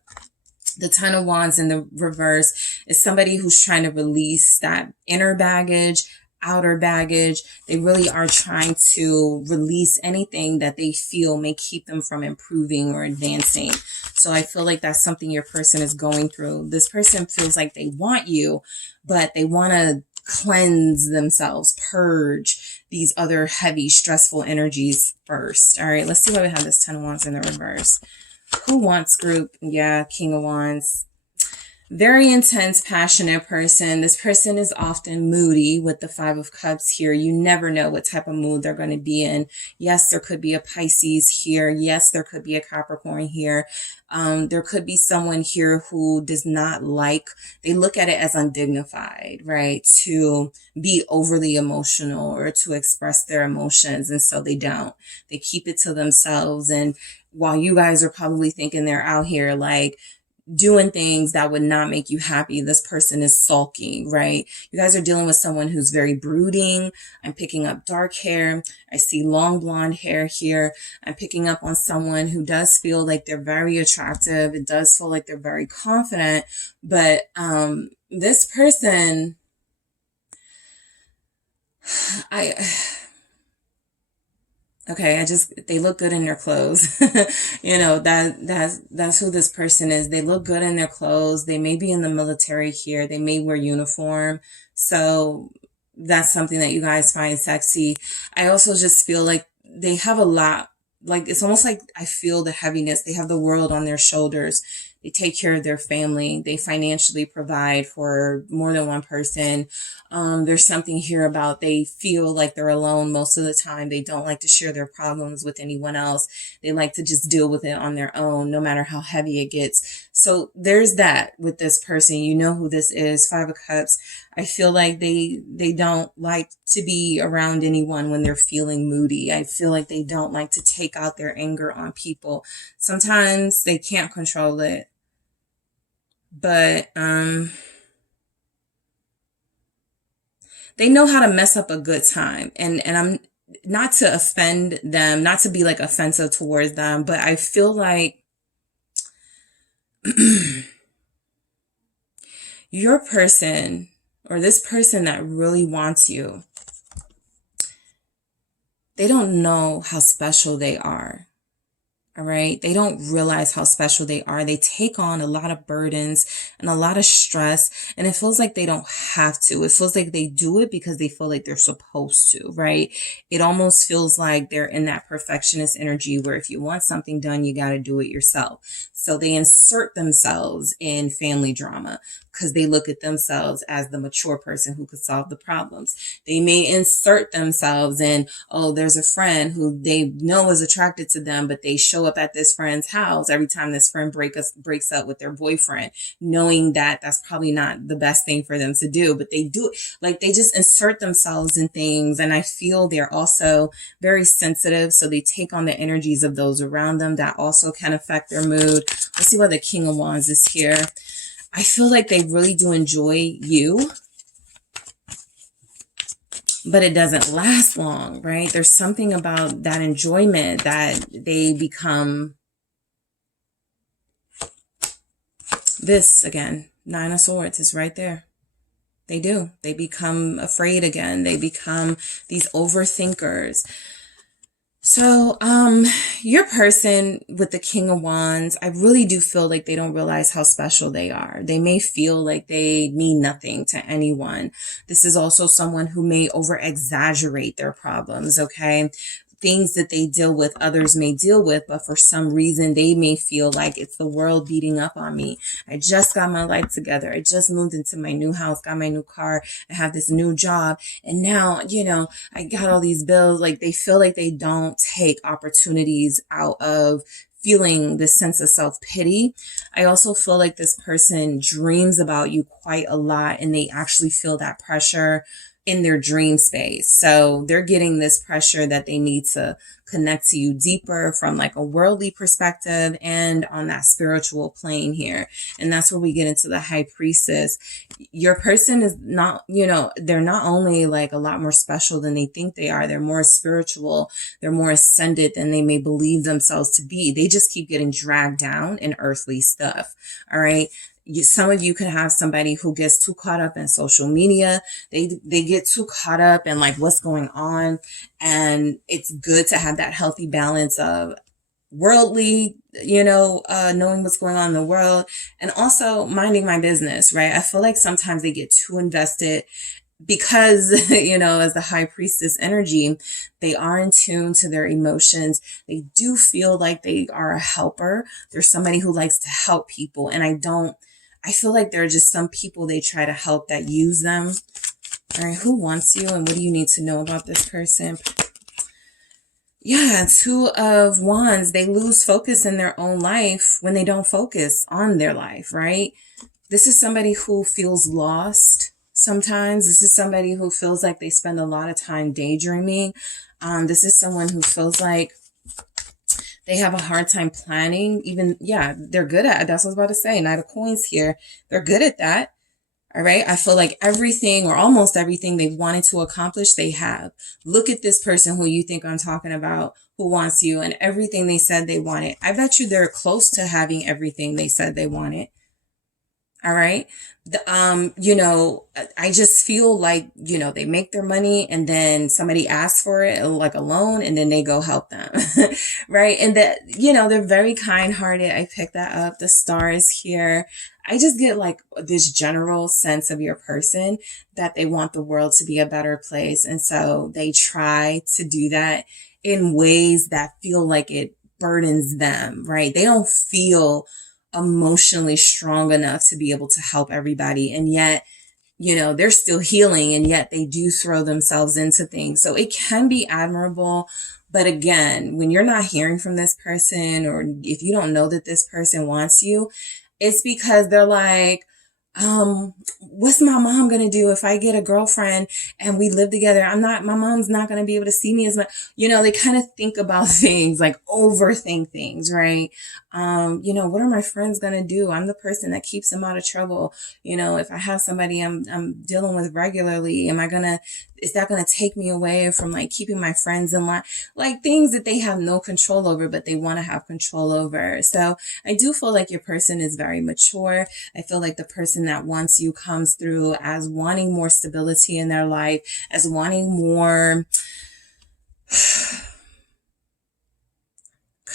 The 10 of Wands in the reverse is somebody who's trying to release that inner baggage, outer baggage. They really are trying to release anything that they feel may keep them from improving or advancing. So I feel like that's something your person is going through. This person feels like they want you, but they want to cleanse themselves, purge these other heavy, stressful energies first. All right, let's see why we have this 10 of Wands in the reverse. Who wants group? Yeah, King of Wands. Very intense, passionate person. This person is often moody with the 5 of Cups here. You never know what type of mood they're going to be in. Yes, there could be a Pisces here. Yes, there could be a Capricorn here. There could be someone here who does not like, they look at it as undignified, right? To be overly emotional or to express their emotions. And so they don't. They keep it to themselves. And while you guys are probably thinking they're out here like doing things that would not make you happy, this person is sulking, right? You guys are dealing with someone who's very brooding. I'm picking up dark hair. I see long blonde hair here. I'm picking up on someone who does feel like they're very attractive. It does feel like they're very confident, but this person, okay, they look good in their clothes. You know, that's who this person is. They look good in their clothes. They may be in the military here. They may wear uniform. So that's something that you guys find sexy. I also just feel like they have a lot, like, it's almost like I feel the heaviness. They have the world on their shoulders. They take care of their family. They financially provide for more than one person. There's something here about they feel like they're alone most of the time. They don't like to share their problems with anyone else. They like to just deal with it on their own, no matter how heavy it gets. So there's that with this person. You know who this is. 5 of Cups. I feel like they don't like to be around anyone when they're feeling moody. I feel like they don't like to take out their anger on people. Sometimes they can't control it. But they know how to mess up a good time. And I'm not to offend them, not to be like offensive towards them, but I feel like your person, or this person that really wants you, they don't know how special they are. All right. They don't realize how special they are. They take on a lot of burdens and a lot of stress, and it feels like they don't have to. It feels like they do it because they feel like they're supposed to, right? It almost feels like they're in that perfectionist energy where if you want something done, you got to do it yourself. So they insert themselves in family drama because they look at themselves as the mature person who could solve the problems. They may insert themselves in, oh, there's a friend who they know is attracted to them, but they show up at this friend's house every time this friend breaks up with their boyfriend, knowing that that's probably not the best thing for them to do, but they do it. Like, they just insert themselves in things. And I feel they're also very sensitive. So they take on the energies of those around them. That also can affect their mood. Let's see why the King of Wands is here. I feel like they really do enjoy you, but it doesn't last long, right? There's something about that enjoyment that they become this again. Nine of Swords is right there. They do. They become afraid again. They become these overthinkers. So, your person with the King of Wands, I really do feel like they don't realize how special they are. They may feel like they mean nothing to anyone. This is also someone who may over-exaggerate their problems, okay? Things that they deal with, others may deal with, but for some reason they may feel like it's the world beating up on me. I just got my life together. I just moved into my new house, got my new car. I have this new job. And now, I got all these bills. Like, they feel like they don't take opportunities out of feeling this sense of self-pity. I also feel like this person dreams about you quite a lot, and they actually feel that pressure in their dream space. So they're getting this pressure that they need to connect to you deeper from like a worldly perspective and on that spiritual plane here. And that's where we get into the High Priestess. Your person is not, they're not only like a lot more special than they think they are, they're more spiritual, they're more ascended than they may believe themselves to be. They just keep getting dragged down in earthly stuff. All right. Some of you can have somebody who gets too caught up in social media. They get too caught up in like what's going on. And it's good to have that healthy balance of worldly, knowing what's going on in the world, and also minding my business, right? I feel like sometimes they get too invested because, as the High Priestess energy, they are in tune to their emotions. They do feel like they are a helper. They're somebody who likes to help people. And I feel like there are just some people they try to help that use them. All right, who wants you and what do you need to know about this person? Yeah, Two of Wands. They lose focus in their own life when they don't focus on their life, right? This is somebody who feels lost sometimes. This is somebody who feels like they spend a lot of time daydreaming. This is someone who feels like they have a hard time planning. They're good at, that's what I was about to say. Knight of Coins here. They're good at that. All right. I feel like everything or almost everything they've wanted to accomplish, they have. Look at this person who you think I'm talking about, who wants you, and everything they said they wanted. I bet you they're close to having everything they said they wanted. All right. I just feel like, they make their money and then somebody asks for it, like a loan, and then they go help them. Right. And that, they're very kind hearted. I picked that up. The Star is here. I just get like this general sense of your person that they want the world to be a better place. And so they try to do that in ways that feel like it burdens them, right? They don't feel emotionally strong enough to be able to help everybody. And yet, they're still healing, and yet they do throw themselves into things. So it can be admirable. But again, when you're not hearing from this person, or if you don't know that this person wants you, it's because they're like, what's my mom going to do if I get a girlfriend and we live together? My mom's not going to be able to see me as much. They kind of think about things, like overthink things, right? What are my friends going to do? I'm the person that keeps them out of trouble. If I have somebody I'm dealing with regularly, is that going to take me away from like keeping my friends in line? Like things that they have no control over, but they want to have control over. So I do feel like your person is very mature. I feel like the person that wants you comes through as wanting more stability in their life, as wanting more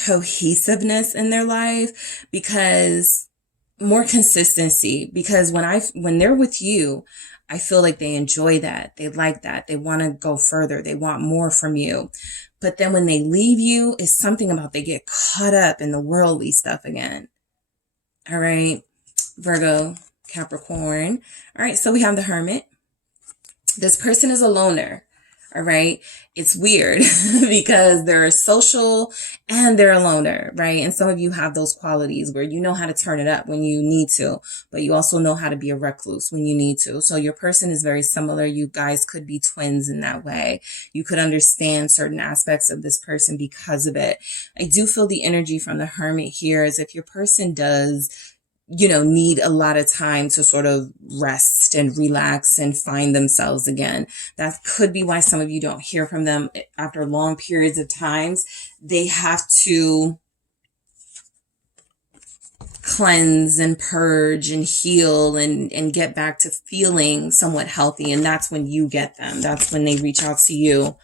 cohesiveness in their life, because more consistency, because when they're with you, I feel like they enjoy that. They like that. They want to go further. They want more from you. But then when they leave you, it's something about they get caught up in the worldly stuff again. All right, Virgo, Capricorn. All right, so we have the Hermit. This person is a loner. All right. It's weird because they're social and they're a loner, right? And some of you have those qualities where you know how to turn it up when you need to, but you also know how to be a recluse when you need to. So your person is very similar. You guys could be twins in that way. You could understand certain aspects of this person because of it. I do feel the energy from the Hermit here as if your person does, you know, need a lot of time to sort of rest and relax and find themselves again. That could be why some of you don't hear from them after long periods of times. They have to cleanse and purge and heal and get back to feeling somewhat healthy. And that's when you get them. That's when they reach out to you.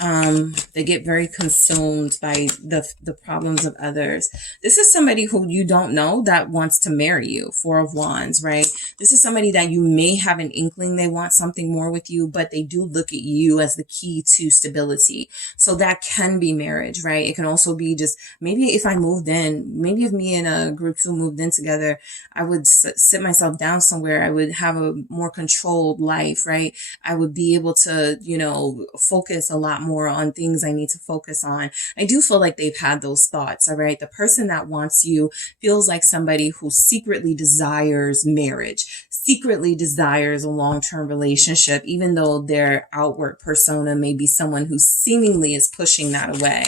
They get very consumed by the problems of others. This is somebody who you don't know that wants to marry you. Four of Wands, right? This is somebody that you may have an inkling they want something more with you, but they do look at you as the key to stability. So that can be marriage, right? It can also be just, maybe if I moved in, maybe if me and a group 2 moved in together, I would sit myself down somewhere. I would have a more controlled life, right? I would be able to, you know, focus a lot more on things I need to focus on. I do feel like they've had those thoughts, all right? The person that wants you feels like somebody who secretly desires marriage, secretly desires a long-term relationship, even though their outward persona may be someone who seemingly is pushing that away.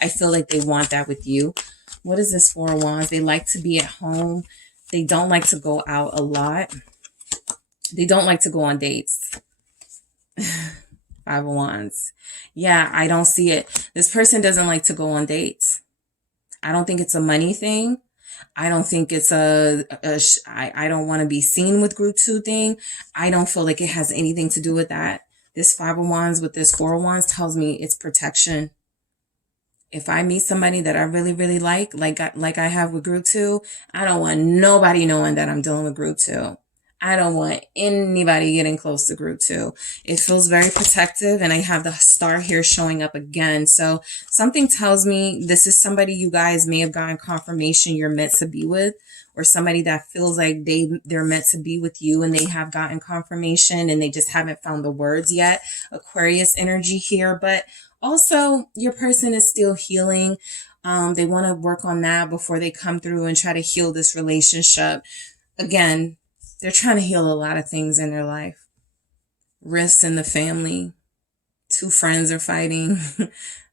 I feel like they want that with you. What is this Four of Wands? They like to be at home. They don't like to go out a lot. They don't like to go on dates. Five of Wands. Yeah, I don't see it. This person doesn't like to go on dates. I don't think it's a money thing. I don't think it's I don't want to be seen with group 2 thing. I don't feel like it has anything to do with that. This Five of Wands with this Four of Wands tells me it's protection. If I meet somebody that I really, really like I have with group 2, I don't want nobody knowing that I'm dealing with group 2. I don't want anybody getting close to group 2. It feels very protective, and I have the star here showing up again. So something tells me this is somebody you guys may have gotten confirmation you're meant to be with, or somebody that feels like they're meant to be with you and they have gotten confirmation and they just haven't found the words yet. Aquarius energy here, but also your person is still healing. They want to work on that before they come through and try to heal this relationship. Again, they're trying to heal a lot of things in their life. Rifts in the family. 2 friends are fighting.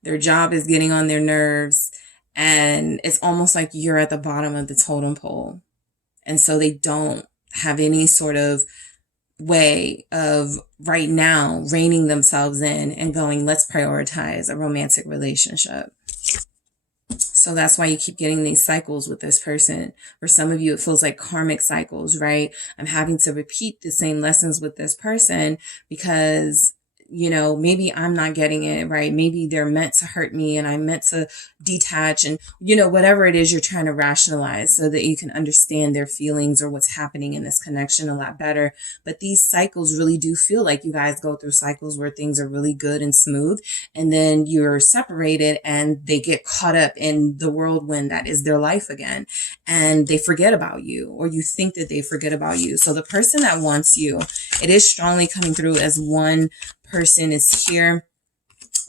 Their job is getting on their nerves. And it's almost like you're at the bottom of the totem pole. And so they don't have any sort of way of right now reining themselves in and going, let's prioritize a romantic relationship. So that's why you keep getting these cycles with this person. For some of you, it feels like karmic cycles, right? I'm having to repeat the same lessons with this person because, you know, maybe I'm not getting it, right? Maybe they're meant to hurt me and I'm meant to detach and, you know, whatever it is you're trying to rationalize so that you can understand their feelings or what's happening in this connection a lot better. But these cycles really do feel like you guys go through cycles where things are really good and smooth, and then you're separated and they get caught up in the whirlwind that is their life again, and they forget about you, or you think that they forget about you. So the person that wants you, it is strongly coming through as one person is here.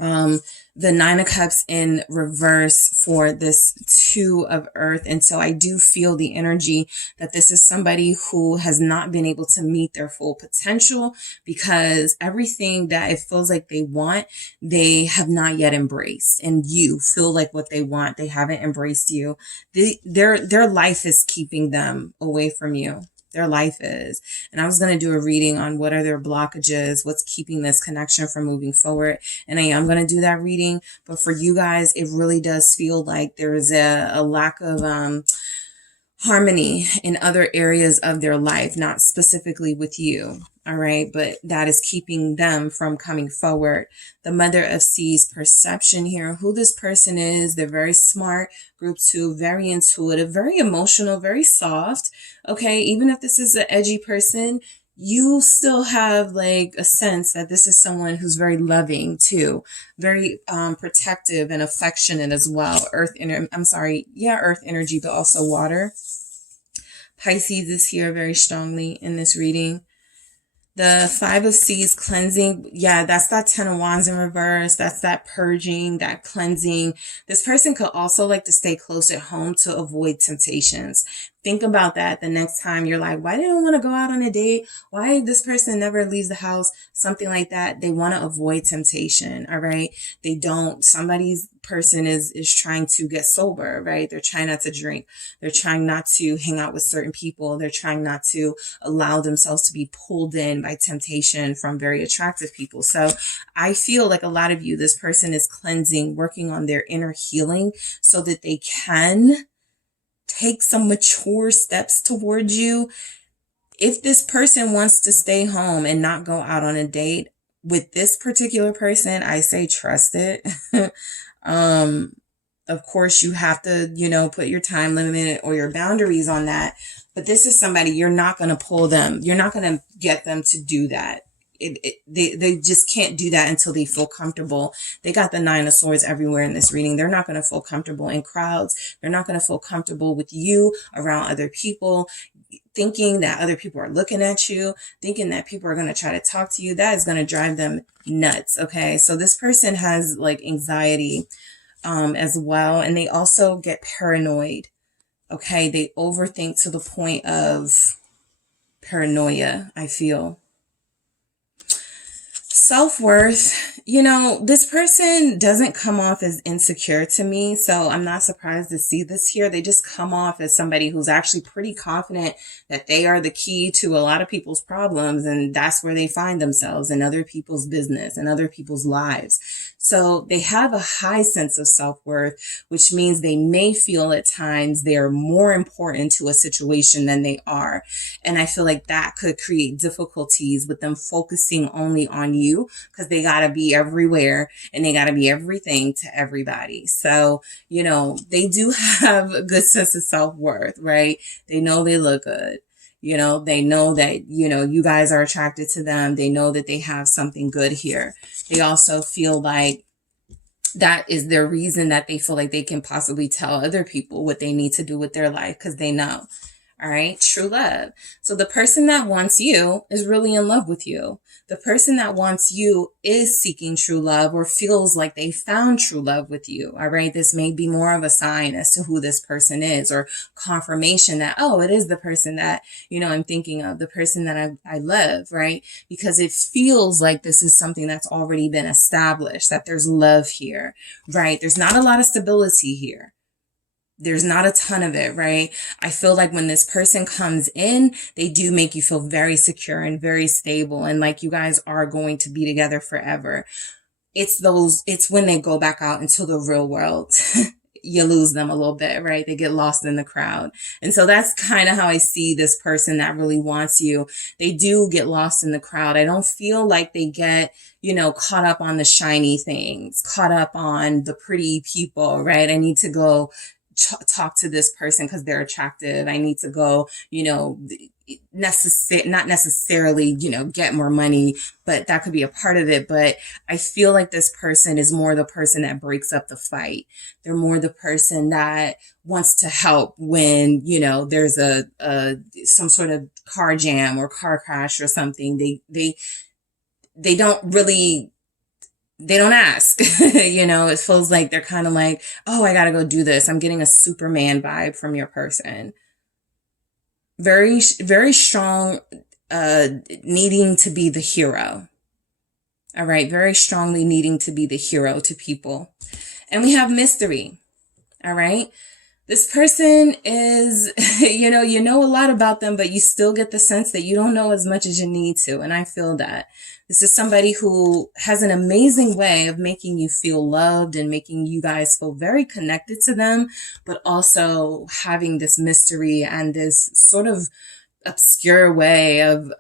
The 9 of Cups in reverse for this 2 of Earth. And so I do feel the energy that this is somebody who has not been able to meet their full potential because everything that it feels like they want, they have not yet embraced. And you feel like what they want, they haven't embraced you. Their life is keeping them away from you. Their life is. And I was going to do a reading on what are their blockages, what's keeping this connection from moving forward. And I am going to do that reading. But for you guys, it really does feel like there is a lack of harmony in other areas of their life, not specifically with you. All right. But that is keeping them from coming forward. The Mother of C's perception here, who this person is. They're very smart. Group 2, very intuitive, very emotional, very soft. Okay. Even if this is an edgy person, you still have like a sense that this is someone who's very loving too, very protective and affectionate as well. Earth energy, but also water. Pisces is here very strongly in this reading. The Five of Seas, cleansing. Yeah, that's that Ten of Wands in reverse. That's that purging, that cleansing. This person could also like to stay close at home to avoid temptations. Think about that the next time you're like, why didn't I want to go out on a date? Why this person never leaves the house? Something like that. They want to avoid temptation. All right. They don't, somebody's person is trying to get sober, right? They're trying not to drink. They're trying not to hang out with certain people. They're trying not to allow themselves to be pulled in by temptation from very attractive people. So I feel like a lot of you, this person is cleansing, working on their inner healing so that they can take some mature steps towards you. If this person wants to stay home and not go out on a date with this particular person, I say trust it. Of course, you have to, put your time limit or your boundaries on that. But this is somebody, you're not going to pull them. You're not going to get them to do that. They just can't do that until they feel comfortable. They got the Nine of Swords everywhere in this reading. They're not going to feel comfortable in crowds. They're not going to feel comfortable with you around other people, thinking that other people are looking at you, thinking that people are going to try to talk to you. That is going to drive them nuts. Okay. So this person has like anxiety, as well. And they also get paranoid. Okay. They overthink to the point of paranoia, I feel. Self-worth, this person doesn't come off as insecure to me, so I'm not surprised to see this here. They just come off as somebody who's actually pretty confident that they are the key to a lot of people's problems, and that's where they find themselves, in other people's business and other people's lives. So they have a high sense of self-worth, which means they may feel at times they're more important to a situation than they are. And I feel like that could create difficulties with them focusing only on you, because they got to be everywhere and they got to be everything to everybody. So, they do have a good sense of self-worth, right? They know they look good. They know that, you guys are attracted to them. They know that they have something good here. They also feel like that is their reason that they feel like they can possibly tell other people what they need to do with their life, because they know. All right. True love. So the person that wants you is really in love with you. The person that wants you is seeking true love, or feels like they found true love with you. All right. This may be more of a sign as to who this person is, or confirmation that, oh, it is the person that, I'm thinking of, the person that I love. Right. Because it feels like this is something that's already been established, that there's love here. Right. There's not a lot of stability here. There's not a ton of it, right? I feel like when this person comes in, they do make you feel very secure and very stable, and like you guys are going to be together forever. It's when they go back out into the real world, you lose them a little bit, right? They get lost in the crowd. And so that's kind of how I see this person that really wants you. They do get lost in the crowd. I don't feel like they get, caught up on the shiny things, caught up on the pretty people, right? I need to go talk to this person because they're attractive. I need to go, not necessarily, get more money, but that could be a part of it. But I feel like this person is more the person that breaks up the fight. They're more the person that wants to help when, there's some sort of car jam or car crash or something. They don't really, they don't ask, it feels like they're kind of like, oh, I got to go do this. I'm getting a Superman vibe from your person. Very, very strong, needing to be the hero. All right. Very strongly needing to be the hero to people. And we have mystery. All right. This person is, you know a lot about them, but you still get the sense that you don't know as much as you need to. And I feel that. This is somebody who has an amazing way of making you feel loved and making you guys feel very connected to them, but also having this mystery and this sort of obscure way of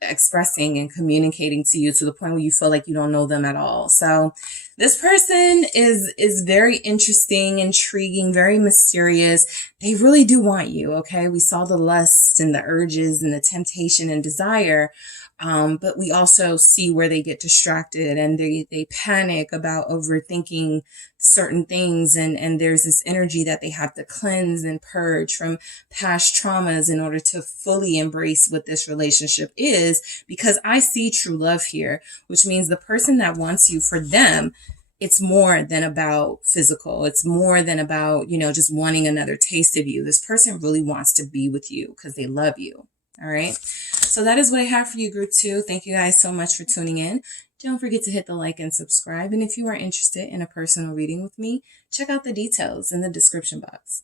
expressing and communicating to you, to the point where you feel like you don't know them at all. So this person is very interesting, intriguing, very mysterious. They really do want you. Okay. We saw the lust and the urges and the temptation and desire. But we also see where they get distracted and they panic about overthinking certain things. And there's this energy that they have to cleanse and purge from past traumas in order to fully embrace what this relationship is, because I see true love here, which means the person that wants you, for them, it's more than about physical. It's more than about, just wanting another taste of you. This person really wants to be with you because they love you. All right. So that is what I have for you, group 2. Thank you guys so much for tuning in. Don't forget to hit the like and subscribe. And if you are interested in a personal reading with me, check out the details in the description box.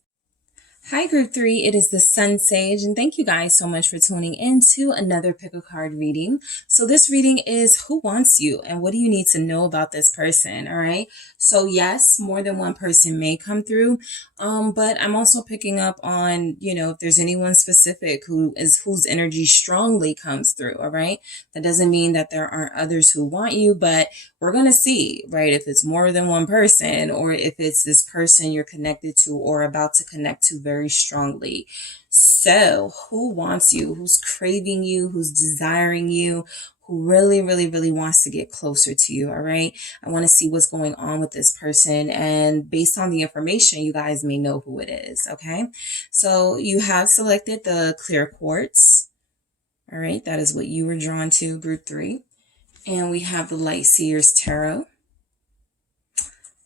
Hi, group 3. It is the SunSage, and thank you guys so much for tuning in to another pick a card reading. So this reading is who wants you and what do you need to know about this person? All right. So yes, more than one person may come through. But I'm also picking up on, if there's anyone specific whose energy strongly comes through. All right. That doesn't mean that there aren't others who want you, but we're going to see, right, if it's more than one person or if it's this person you're connected to or about to connect to very strongly. So who wants you? Who's craving you? Who's desiring you? Who really, really, really wants to get closer to you? All right. I want to see what's going on with this person. And based on the information, you guys may know who it is. Okay. So you have selected the clear quartz. All right. That is what you were drawn to, group 3. And we have the Light Seers Tarot.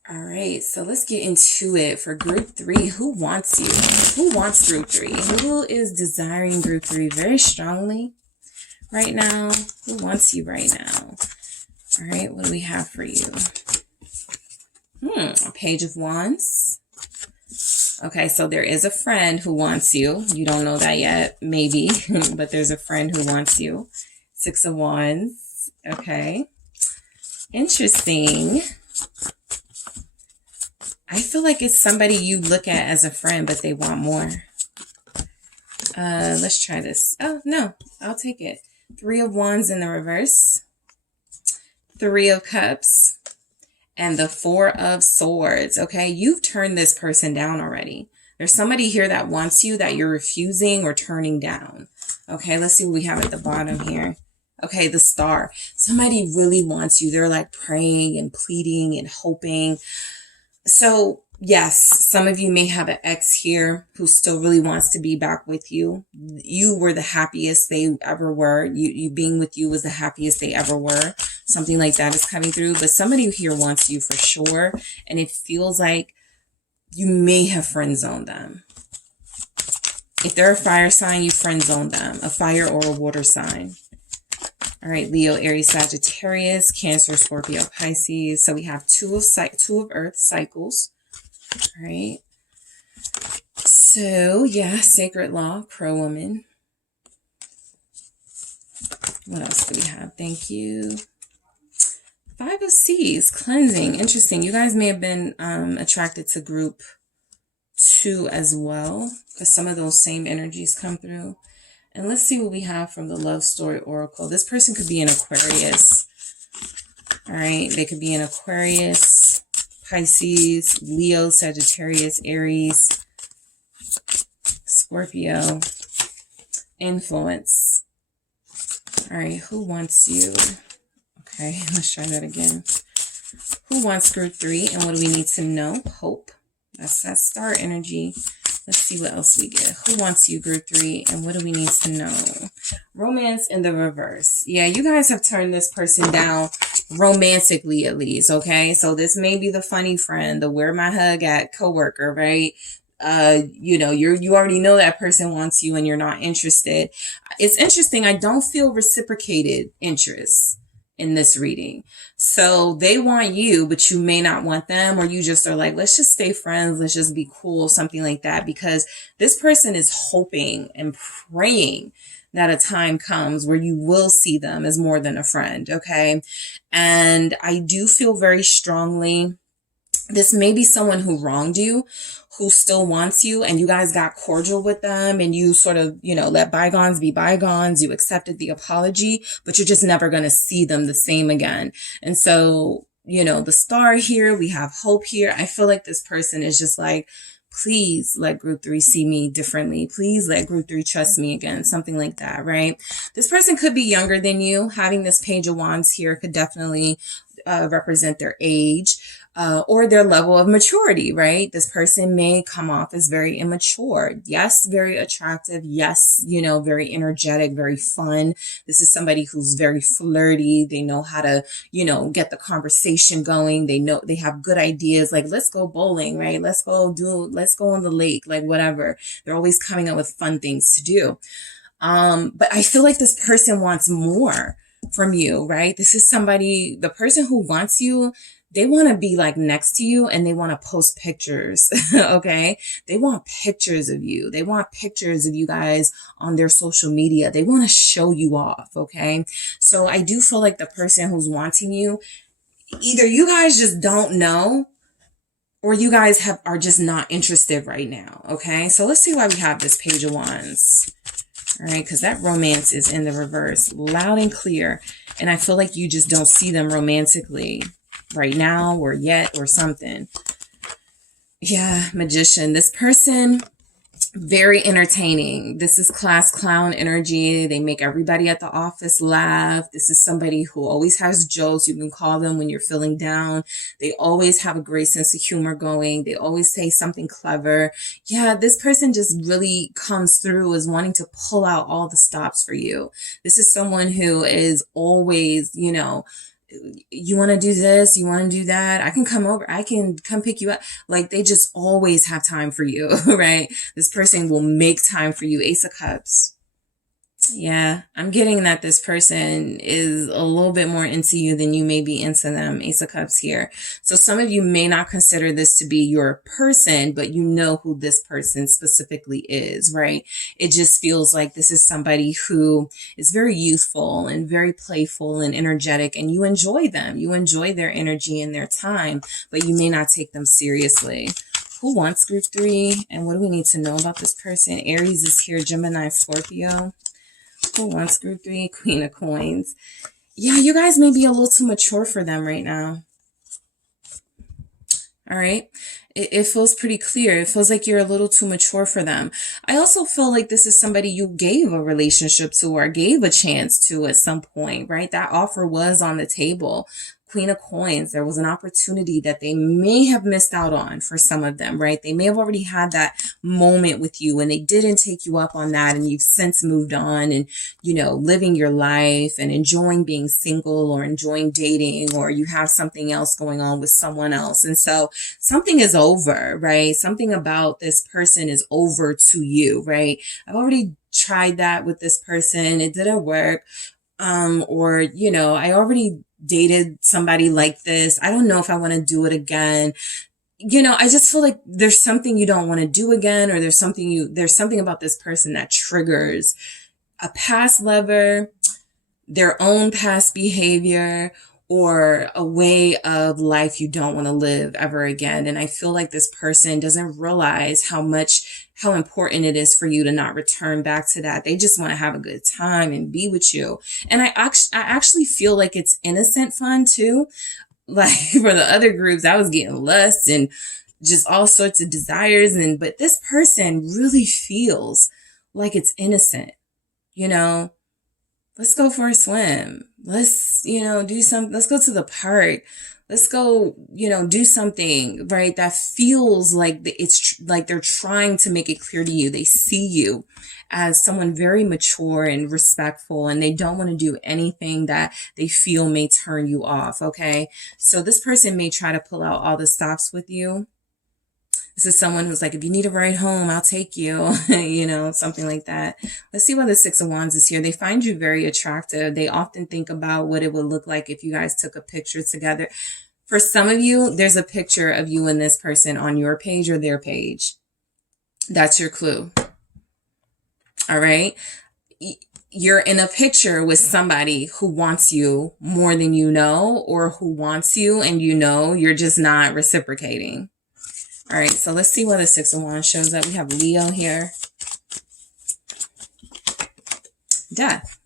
All right, so let's get into it for group 3. Who wants you? Who wants group 3? Who is desiring group 3 very strongly right now? Who wants you right now? All right, what do we have for you? A Page of Wands. Okay, so there is a friend who wants you. You don't know that yet, maybe, but there's a friend who wants you. 6 of Wands. Okay, interesting. I feel like it's somebody you look at as a friend, but they want more. Let's try this. Oh, no, I'll take it. 3 of Wands in the reverse. 3 of Cups. And the 4 of Swords. Okay, you've turned this person down already. There's somebody here that wants you that you're refusing or turning down. Okay, let's see what we have at the bottom here. Okay, the Star. Somebody really wants you. They're like praying and pleading and hoping. So yes, some of you may have an ex here who still really wants to be back with you. You were the happiest they ever were. You being with you was the happiest they ever were. Something like that is coming through. But somebody here wants you for sure. And it feels like you may have friend zoned them. If they're a fire sign, you friend zone them. A fire or a water sign. All right, Leo, Aries, Sagittarius, Cancer, Scorpio, Pisces. So we have 2 of Earth cycles. All right. So, yeah, Sacred Law, Crow Woman. What else do we have? Thank you. 5 of Seas, Cleansing. Interesting. You guys may have been attracted to group 2 as well, because some of those same energies come through. And let's see what we have from the Love Story Oracle. This person could be an Aquarius. All right. They could be an Aquarius, Pisces, Leo, Sagittarius, Aries, Scorpio, Influence. All right. Who wants you? Okay. Let's try that again. Who wants group 3? And what do we need to know? Hope. That's that star energy. Let's see what else we get. Who wants you, group 3? And what do we need to know? Romance in the reverse. Yeah, you guys have turned this person down romantically, at least, okay? So this may be the funny friend, the where my hug at coworker, right? You already know that person wants you and you're not interested. It's interesting. I don't feel reciprocated interest in this reading. So they want you, but you may not want them, or you just are like, let's just stay friends. Let's just be cool. Something like that, because this person is hoping and praying that a time comes where you will see them as more than a friend. Okay. And I do feel very strongly this may be someone who wronged you, who still wants you, and you guys got cordial with them and you sort of, let bygones be bygones. You accepted the apology, but you're just never going to see them the same again. And so, the Star here, we have hope here. I feel like this person is just like, Please let group 3 see me differently. Please let group 3 trust me again. Something like that, right? This person could be younger than you. Having this Page of Wands here could definitely represent their age. Or their level of maturity, right? This person may come off as very immature. Yes, very attractive. Yes, you know, very energetic, very fun. This is somebody who's very flirty. They know how to, you know, get the conversation going. They know they have good ideas. Like, let's go bowling, right? Let's go on the lake, like whatever. They're always coming up with fun things to do. But I feel like this person wants more from you, right? This is somebody, the person who wants you, they want to be like next to you and they want to post pictures. Okay. They want pictures of you. They want pictures of you guys on their social media. They want to show you off. Okay. So I do feel like the person who's wanting you, either you guys just don't know or you guys are just not interested right now. Okay. So let's see why we have this Page of Wands. All right. Because that romance is in the reverse, loud and clear. And I feel like you just don't see them romantically right now or yet or something. Yeah, Magician. This person, very entertaining. This is class clown energy. They make everybody at the office laugh. This is somebody who always has jokes. You can call them when you're feeling down. They always have a great sense of humor going. They always say something clever. Yeah, this person just really comes through as wanting to pull out all the stops for you. This is someone who is always, you know, you want to do this, you want to do that, I can come over, I can come pick you up. Like, they just always have time for you, right? This person will make time for you. Ace of Cups. Yeah, I'm getting that this person is a little bit more into you than you may be into them. Ace of Cups here. So some of you may not consider this to be your person, but you know who this person specifically is, right? It just feels like this is somebody who is very youthful and very playful and energetic, and you enjoy them. You enjoy their energy and their time, but you may not take them seriously. Who wants group 3? And what do we need to know about this person? Aries is here, Gemini, Scorpio. Who wants group 3? Queen of Coins. Yeah, you guys may be a little too mature for them right now. All right. It feels pretty clear. It feels like you're a little too mature for them. I also feel like this is somebody you gave a relationship to or gave a chance to at some point, right? That offer was on the table. Queen of Coins, there was an opportunity that they may have missed out on for some of them, right? They may have already had that moment with you and they didn't take you up on that, and you've since moved on and, you know, living your life and enjoying being single or enjoying dating, or you have something else going on with someone else. And so something is over, right? Something about this person is over to you, right? I've already tried that with this person. It didn't work. Or, you know, I already dated somebody like this. I don't know if I want to do it again. You know, I just feel like there's something you don't want to do again, or there's something about this person that triggers a past lover, their own past behavior, or a way of life you don't want to live ever again. And I feel like this person doesn't realize how important it is for you to not return back to that. They just want to have a good time and be with you. And I actually feel like it's innocent fun too. Like for the other groups, I was getting lust and just all sorts of desires. But this person really feels like it's innocent, you know. Let's go for a swim. Let's, you know, do something. Let's go to the park. Let's go, you know, do something, right? That feels like it's like they're trying to make it clear to you. They see you as someone very mature and respectful, and they don't want to do anything that they feel may turn you off. Okay. So this person may try to pull out all the stops with you. This is someone who's like, if you need a ride home, I'll take you, you know, something like that. Let's see why the Six of Wands is here. They find you very attractive. They often think about what it would look like if you guys took a picture together. For some of you, there's a picture of you and this person on your page or their page. That's your clue. All right. You're in a picture with somebody who wants you more than you know, or who wants you and you know you're just not reciprocating. All right, so let's see what the Six of Wands shows up. We have Leo here. Death.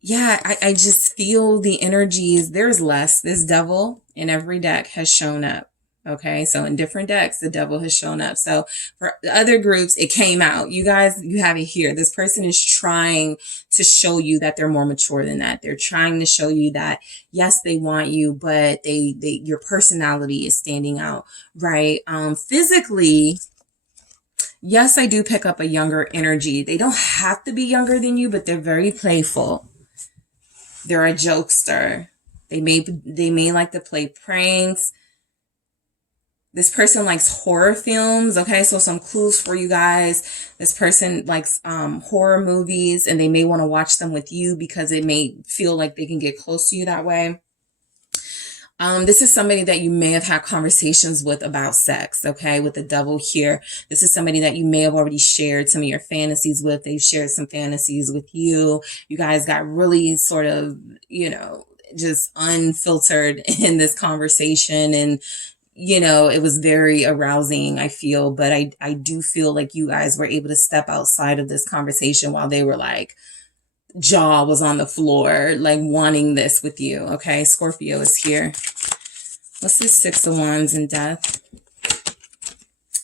Yeah, I just feel the energies. There's less. This Devil in every deck has shown up. Okay, so in different decks, the devil has shown up. So for the other groups, it came out. You guys, you have it here. This person is trying to show you that they're more mature than that. They're trying to show you that, yes, they want you, but your personality is standing out, right? Physically, yes, I do pick up a younger energy. They don't have to be younger than you, but they're very playful. They're a jokester. They may like to play pranks. This person likes horror films. Okay, so some clues for you guys. This person likes horror movies, and they may want to watch them with you because it may feel like they can get close to you that way. This is somebody that you may have had conversations with about sex, okay, with the devil here. This is somebody that you may have already shared some of your fantasies with. They've shared some fantasies with you. You guys got really sort of, just unfiltered in this conversation, and it was very arousing, I feel, but I do feel like you guys were able to step outside of this conversation while they were like, jaw was on the floor, like wanting this with you. Okay, Scorpio is here. What's this 6 of Wands in Death?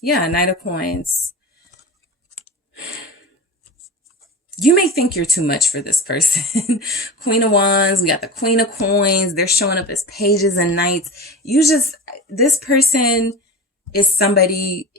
Yeah, Knight of Coins. You may think you're too much for this person. Queen of Wands, we got the Queen of Coins. They're showing up as pages and knights. This person is somebody,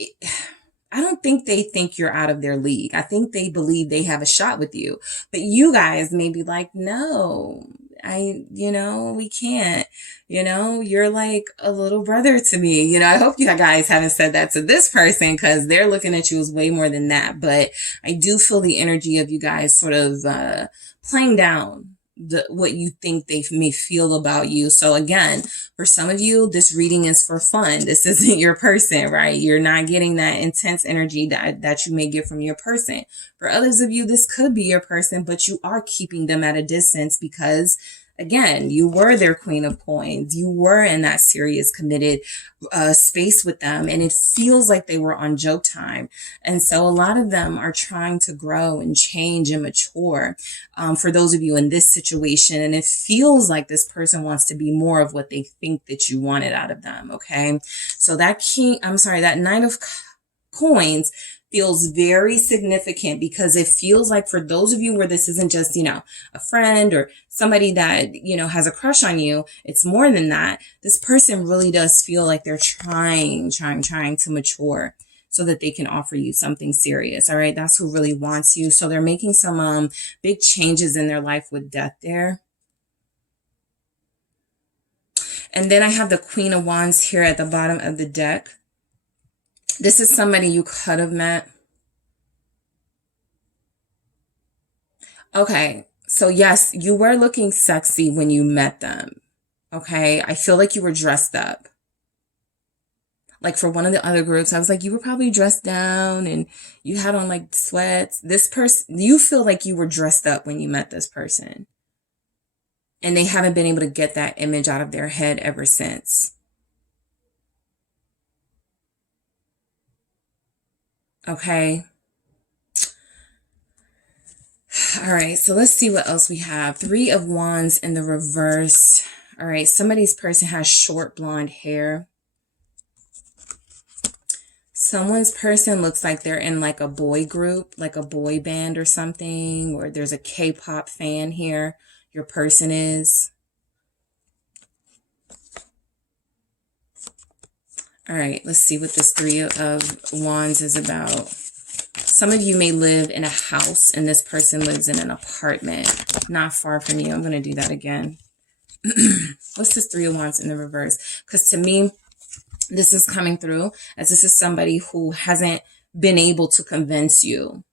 I don't think they think you're out of their league. I think they believe they have a shot with you. But you guys may be like, no, we can't. You're like a little brother to me. I hope you guys haven't said that to this person, because they're looking at you as way more than that. But I do feel the energy of you guys sort of playing down what you think they may feel about you. So again, for some of you, this reading is for fun. This isn't your person, right? You're not getting that intense energy that you may get from your person. For others of you, this could be your person, but you are keeping them at a distance because, again, you were their Queen of Coins. You were in that serious, committed space with them, and it feels like they were on joke time. And so a lot of them are trying to grow and change and mature for those of you in this situation. And it feels like this person wants to be more of what they think that you wanted out of them. Okay. So that Knight of Coins feels very significant because it feels like for those of you where this isn't just, a friend or somebody that, has a crush on you, it's more than that. This person really does feel like they're trying to mature so that they can offer you something serious. All right. That's who really wants you. So they're making some big changes in their life with death there. And then I have the Queen of Wands here at the bottom of the deck. This is somebody you could have met. Okay, so yes, you were looking sexy when you met them. Okay, I feel like you were dressed up. Like for one of the other groups, I was like, you were probably dressed down and you had on like sweats. This person, you feel like you were dressed up when you met this person. And they haven't been able to get that image out of their head ever since. Okay. All right. So let's see what else we have. 3 of Wands in the reverse. All right. Somebody's person has short blonde hair. Someone's person looks like they're in like a boy group, like a boy band or something, or there's a K-pop fan here. Your person is. All right, let's see what this 3 of Wands is about. Some of you may live in a house and this person lives in an apartment not far from you. I'm going to do that again. What's this 3 of Wands in the reverse? Because to me, this is coming through as this is somebody who hasn't been able to convince you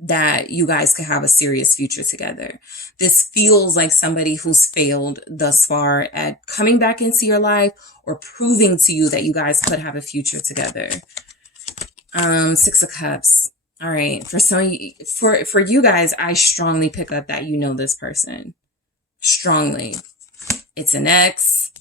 that you guys could have a serious future together. This feels like somebody who's failed thus far at coming back into your life or proving to you that you guys could have a future together. 6 of Cups. All right. For some of you, for you guys, I strongly pick up that you know this person. Strongly. It's an ex.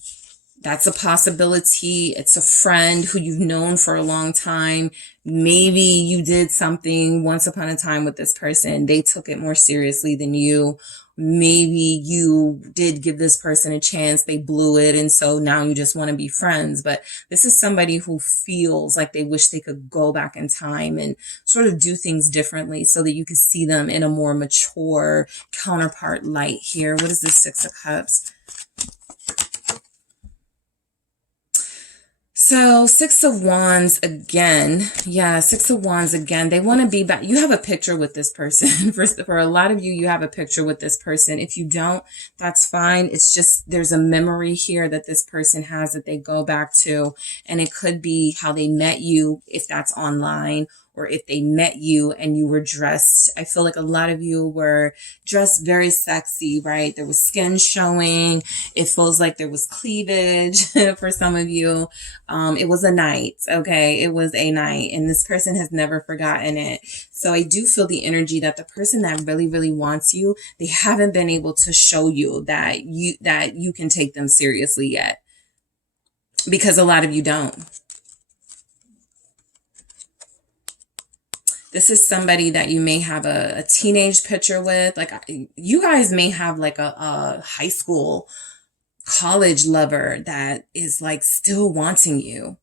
That's a possibility. It's a friend who you've known for a long time. Maybe you did something once upon a time with this person. They took it more seriously than you. Maybe you did give this person a chance. They blew it. And so now you just want to be friends. But this is somebody who feels like they wish they could go back in time and sort of do things differently so that you could see them in a more mature counterpart light here. What is this Six of Cups? So Six of Wands again. Yeah, Six of Wands again. They want to be back. You have a picture with this person. For a lot of you, you have a picture with this person. If you don't, that's fine. It's just there's a memory here that this person has that they go back to. And it could be how they met you, if that's online, or if they met you and you were dressed. I feel like a lot of you were dressed very sexy, right? There was skin showing. It feels like there was cleavage for some of you. It was a night, okay? It was a night, and this person has never forgotten it. So I do feel the energy that the person that really, really wants you, they haven't been able to show you that you can take them seriously yet, because a lot of you don't. This is somebody that you may have a teenage picture with. Like, you guys may have like a high school, college lover that is like still wanting you.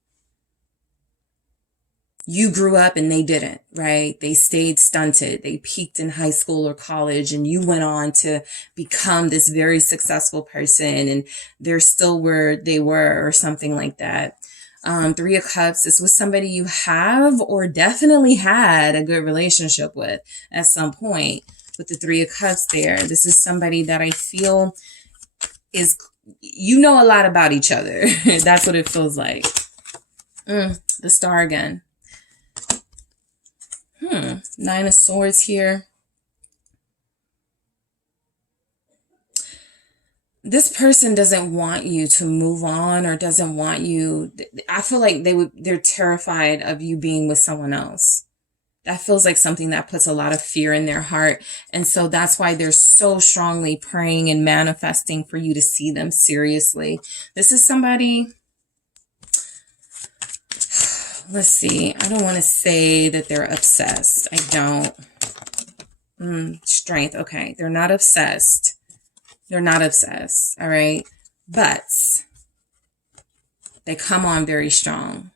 You grew up and they didn't, right? They stayed stunted. They peaked in high school or college, and you went on to become this very successful person, and they're still where they were or something like that. Three of Cups, this was somebody you have or definitely had a good relationship with at some point. With the Three of Cups there, this is somebody that I feel is, you know, a lot about each other. That's what it feels like. The Star again. Nine of Swords here. This person doesn't want you to move on, or doesn't want you. I feel like they're terrified of you being with someone else. That feels like something that puts a lot of fear in their heart. And so that's why they're so strongly praying and manifesting for you to see them seriously. This is somebody, let's see. I don't want to say that they're obsessed. I don't. Strength. Okay. They're not obsessed. They're not obsessed, all right? But they come on very strong.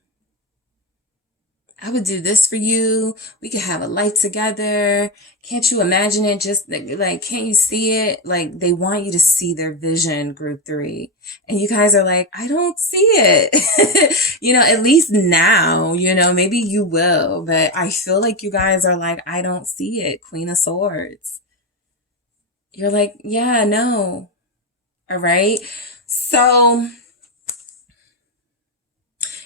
I would do this for you. We could have a life together. Can't you imagine it? Just like, can't you see it? Like, they want you to see their vision, group 3. And you guys are like, I don't see it. You know, at least now, you know, maybe you will. But I feel like you guys are like, I don't see it. Queen of Swords. You're like, yeah, no. All right. So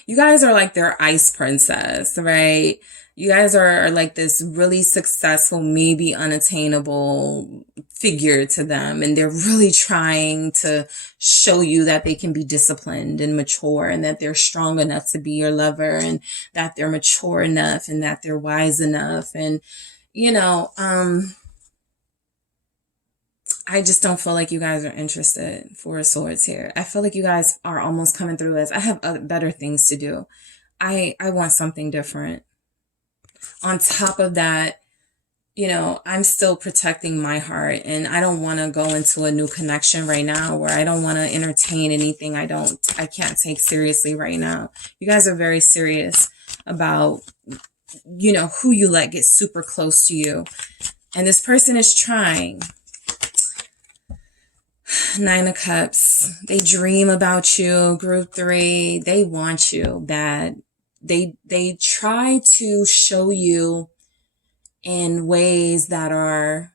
you guys are like their ice princess, right? You guys are like this really successful, maybe unattainable figure to them. And they're really trying to show you that they can be disciplined and mature, and that they're strong enough to be your lover, and that they're mature enough, and that they're wise enough. And, you know, I just don't feel like you guys are interested. Four of Swords here. I feel like you guys are almost coming through as, I have better things to do. I want something different. On top of that, you know, I'm still protecting my heart, and I don't want to go into a new connection right now where I don't want to entertain anything I can't take seriously right now. You guys are very serious about, you know, who you let get super close to you. And this person is trying. Nine of Cups. They dream about you, group 3. They want you bad. They try to show you in ways that are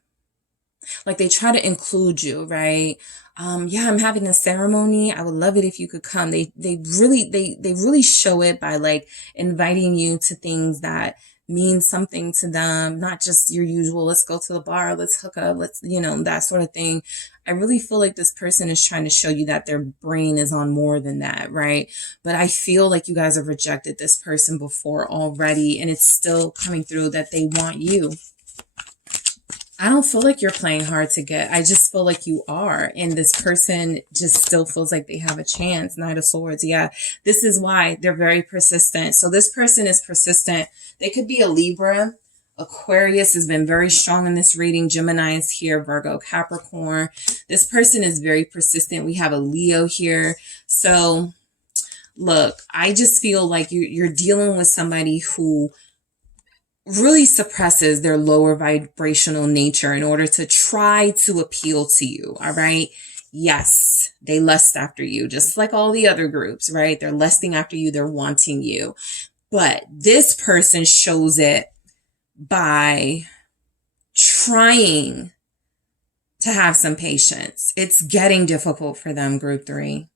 like, they try to include you, right? Yeah, I'm having a ceremony. I would love it if you could come. They really show it by like inviting you to things that mean something to them, not just your usual, let's go to the bar, let's hook up, let's, you know, that sort of thing. I really feel like this person is trying to show you that their brain is on more than that, right? But I feel like you guys have rejected this person before already, and it's still coming through that they want you. I don't feel like you're playing hard to get. I just feel like you are. And this person just still feels like they have a chance. Knight of Swords. Yeah. This is why they're very persistent. So this person is persistent. They could be a Libra. Aquarius has been very strong in this reading. Gemini is here. Virgo, Capricorn. This person is very persistent. We have a Leo here. So look, I just feel like you're dealing with somebody who really suppresses their lower vibrational nature in order to try to appeal to you. All right. Yes, they lust after you, just like all the other groups, right? They're lusting after you. They're wanting you. But this person shows it by trying to have some patience. It's getting difficult for them, group 3.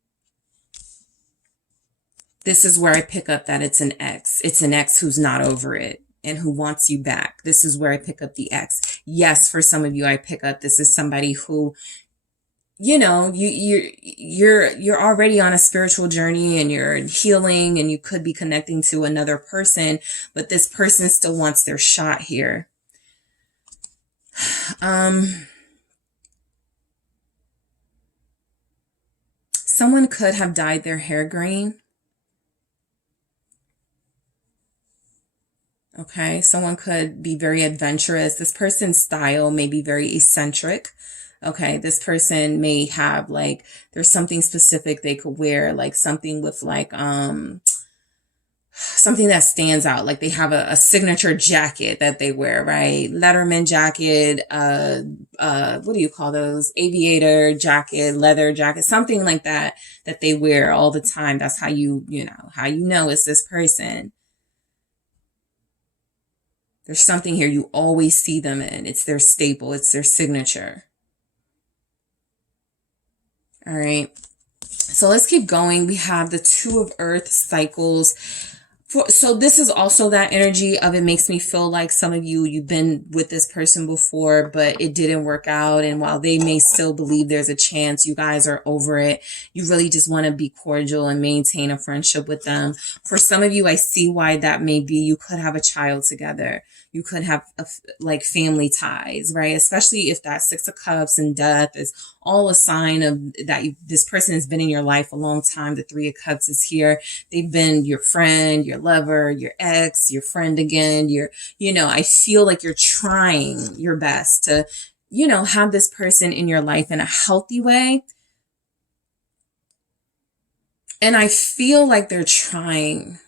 This is where I pick up that it's an ex. It's an ex who's not over it and who wants you back. This is where I pick up the ex. Yes, for some of you, I pick up this is somebody who, you know, you're already on a spiritual journey and you're healing and you could be connecting to another person, but this person still wants their shot here. Someone could have dyed their hair green. Okay, someone could be very adventurous. This person's style may be very eccentric. Okay, this person may have like, there's something specific they could wear, like something with like, something that stands out. Like they have a signature jacket that they wear, right? Letterman jacket, what do you call those? Aviator jacket, leather jacket, something like that, that they wear all the time. That's how you know it's this person. There's something here you always see them in. It's their staple. It's their signature. All right. So let's keep going. We have the Two of Earth cycles. So this is also that energy of, it makes me feel like some of you, you've been with this person before, but it didn't work out. And while they may still believe there's a chance, you guys are over it. You really just want to be cordial and maintain a friendship with them. For some of you, I see why that may be. You could have a child together. You could have like family ties, right? Especially if that Six of Cups and death is all a sign of that this person has been in your life a long time. The Three of Cups is here. They've been your friend, your lover, your ex, your friend again. I feel like you're trying your best to, have this person in your life in a healthy way. And I feel like they're trying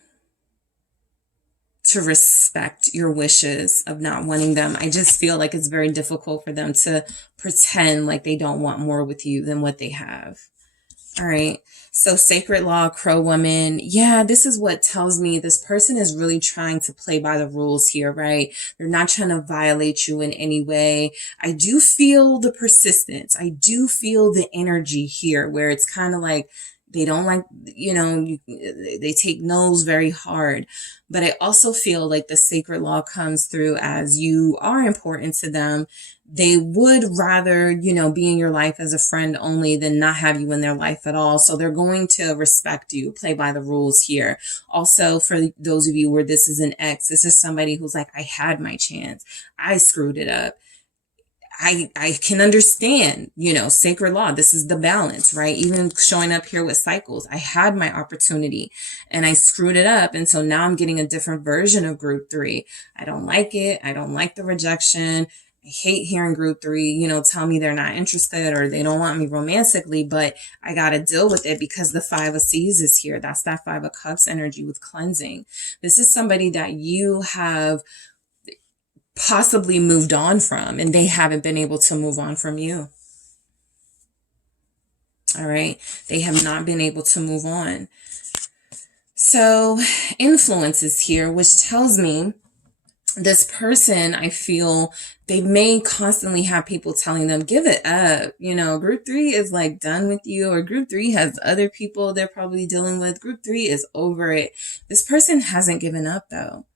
to respect your wishes of not wanting them. I just feel like it's very difficult for them to pretend like they don't want more with you than what they have. All right. So Sacred Law, Crow Woman. Yeah, this is what tells me this person is really trying to play by the rules here, right? They're not trying to violate you in any way. I do feel the persistence. I do feel the energy here where it's kind of like, they don't like, they take no's very hard. But I also feel like the Sacred Law comes through as you are important to them. They would rather, be in your life as a friend only than not have you in their life at all. So they're going to respect you, play by the rules here. Also, for those of you where this is an ex, this is somebody who's like, I had my chance. I screwed it up. I can understand, Sacred Law. This is the balance, right? Even showing up here with cycles. I had my opportunity and I screwed it up. And so now I'm getting a different version of group 3. I don't like it. I don't like the rejection. I hate hearing group 3, tell me they're not interested or they don't want me romantically, but I got to deal with it because the 5 of Seas is here. That's that 5 of Cups energy with cleansing. This is somebody that you have possibly moved on from and they haven't been able to move on from you. All right. They have not been able to move on. So influence is here, which tells me this person, I feel they may constantly have people telling them, give it up. Group 3 is like done with you, or group 3 has other people they're probably dealing with. Group 3 is over it. This person hasn't given up though.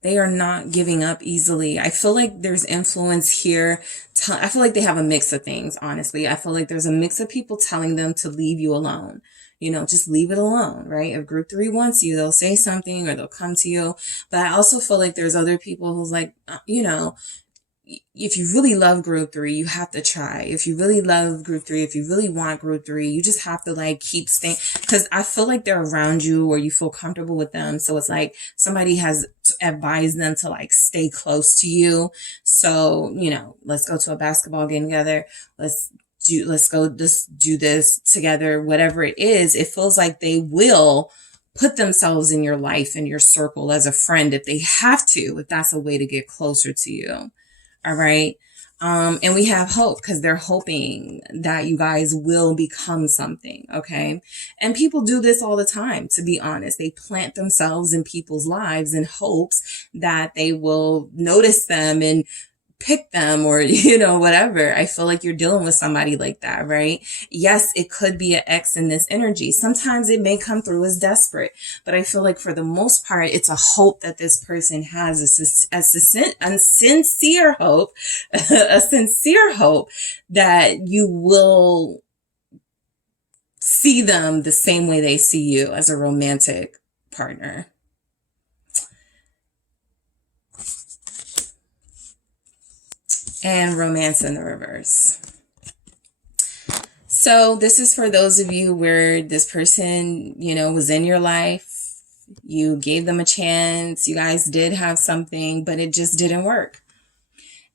They are not giving up easily. I feel like there's influence here. I feel like they have a mix of things, honestly. I feel like there's a mix of people telling them to leave you alone. Just leave it alone, right? If group 3 wants you, they'll say something or they'll come to you. But I also feel like there's other people who's like, if you really love group 3, you have to try. If you really love group 3, if you really want group 3, you just have to like keep staying, because I feel like they're around you or you feel comfortable with them. So it's like somebody has advised them to like stay close to you. So, you know, let's go to a basketball game together. Let's go just do this together. Whatever it is, it feels like they will put themselves in your life, in your circle as a friend if they have to, if that's a way to get closer to you. All right. And we have hope because they're hoping that you guys will become something. Okay. And people do this all the time, to be honest. They plant themselves in people's lives in hopes that they will notice them and pick them, or, you know, whatever. I feel like you're dealing with somebody like that, right? Yes, it could be an ex in this energy. Sometimes it may come through as desperate, but I feel like for the most part, it's a hope that this person has, a sincere hope, a sincere hope that you will see them the same way they see you, as a romantic partner. And romance in the reverse. So this is for those of you where this person, you know, was in your life. You gave them a chance. You guys did have something, but it just didn't work.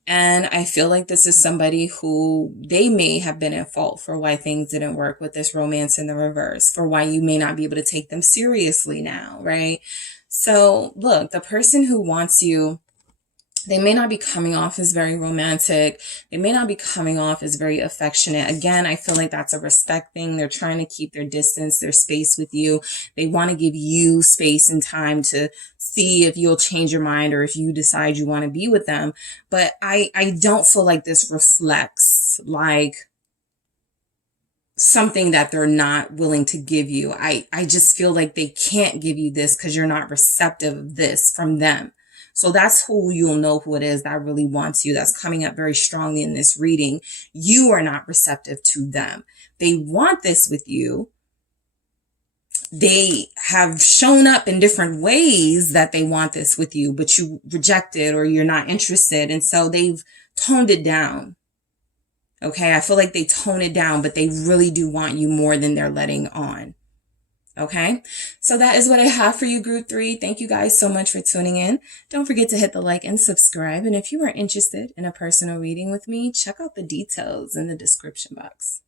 And I feel like this is somebody who they may have been at fault for why things didn't work with this romance in the reverse, for why you may not be able to take them seriously now, right? So look, the person who wants you, they may not be coming off as very romantic. They may not be coming off as very affectionate. Again, I feel like that's a respect thing. They're trying to keep their distance, their space with you. They want to give you space and time to see if you'll change your mind or if you decide you want to be with them. But I don't feel like this reflects like something that they're not willing to give you. I just feel like they can't give you this because you're not receptive of this from them. So that's who you'll know who it is that really wants you. That's coming up very strongly in this reading. You are not receptive to them. They want this with you. They have shown up in different ways that they want this with you, but you reject it or you're not interested. And so they've toned it down. Okay. I feel like they tone it down, but they really do want you more than they're letting on. Okay, so that is what I have for you, group 3. Thank you guys so much for tuning in. Don't forget to hit the like and subscribe. And if you are interested in a personal reading with me, check out the details in the description box.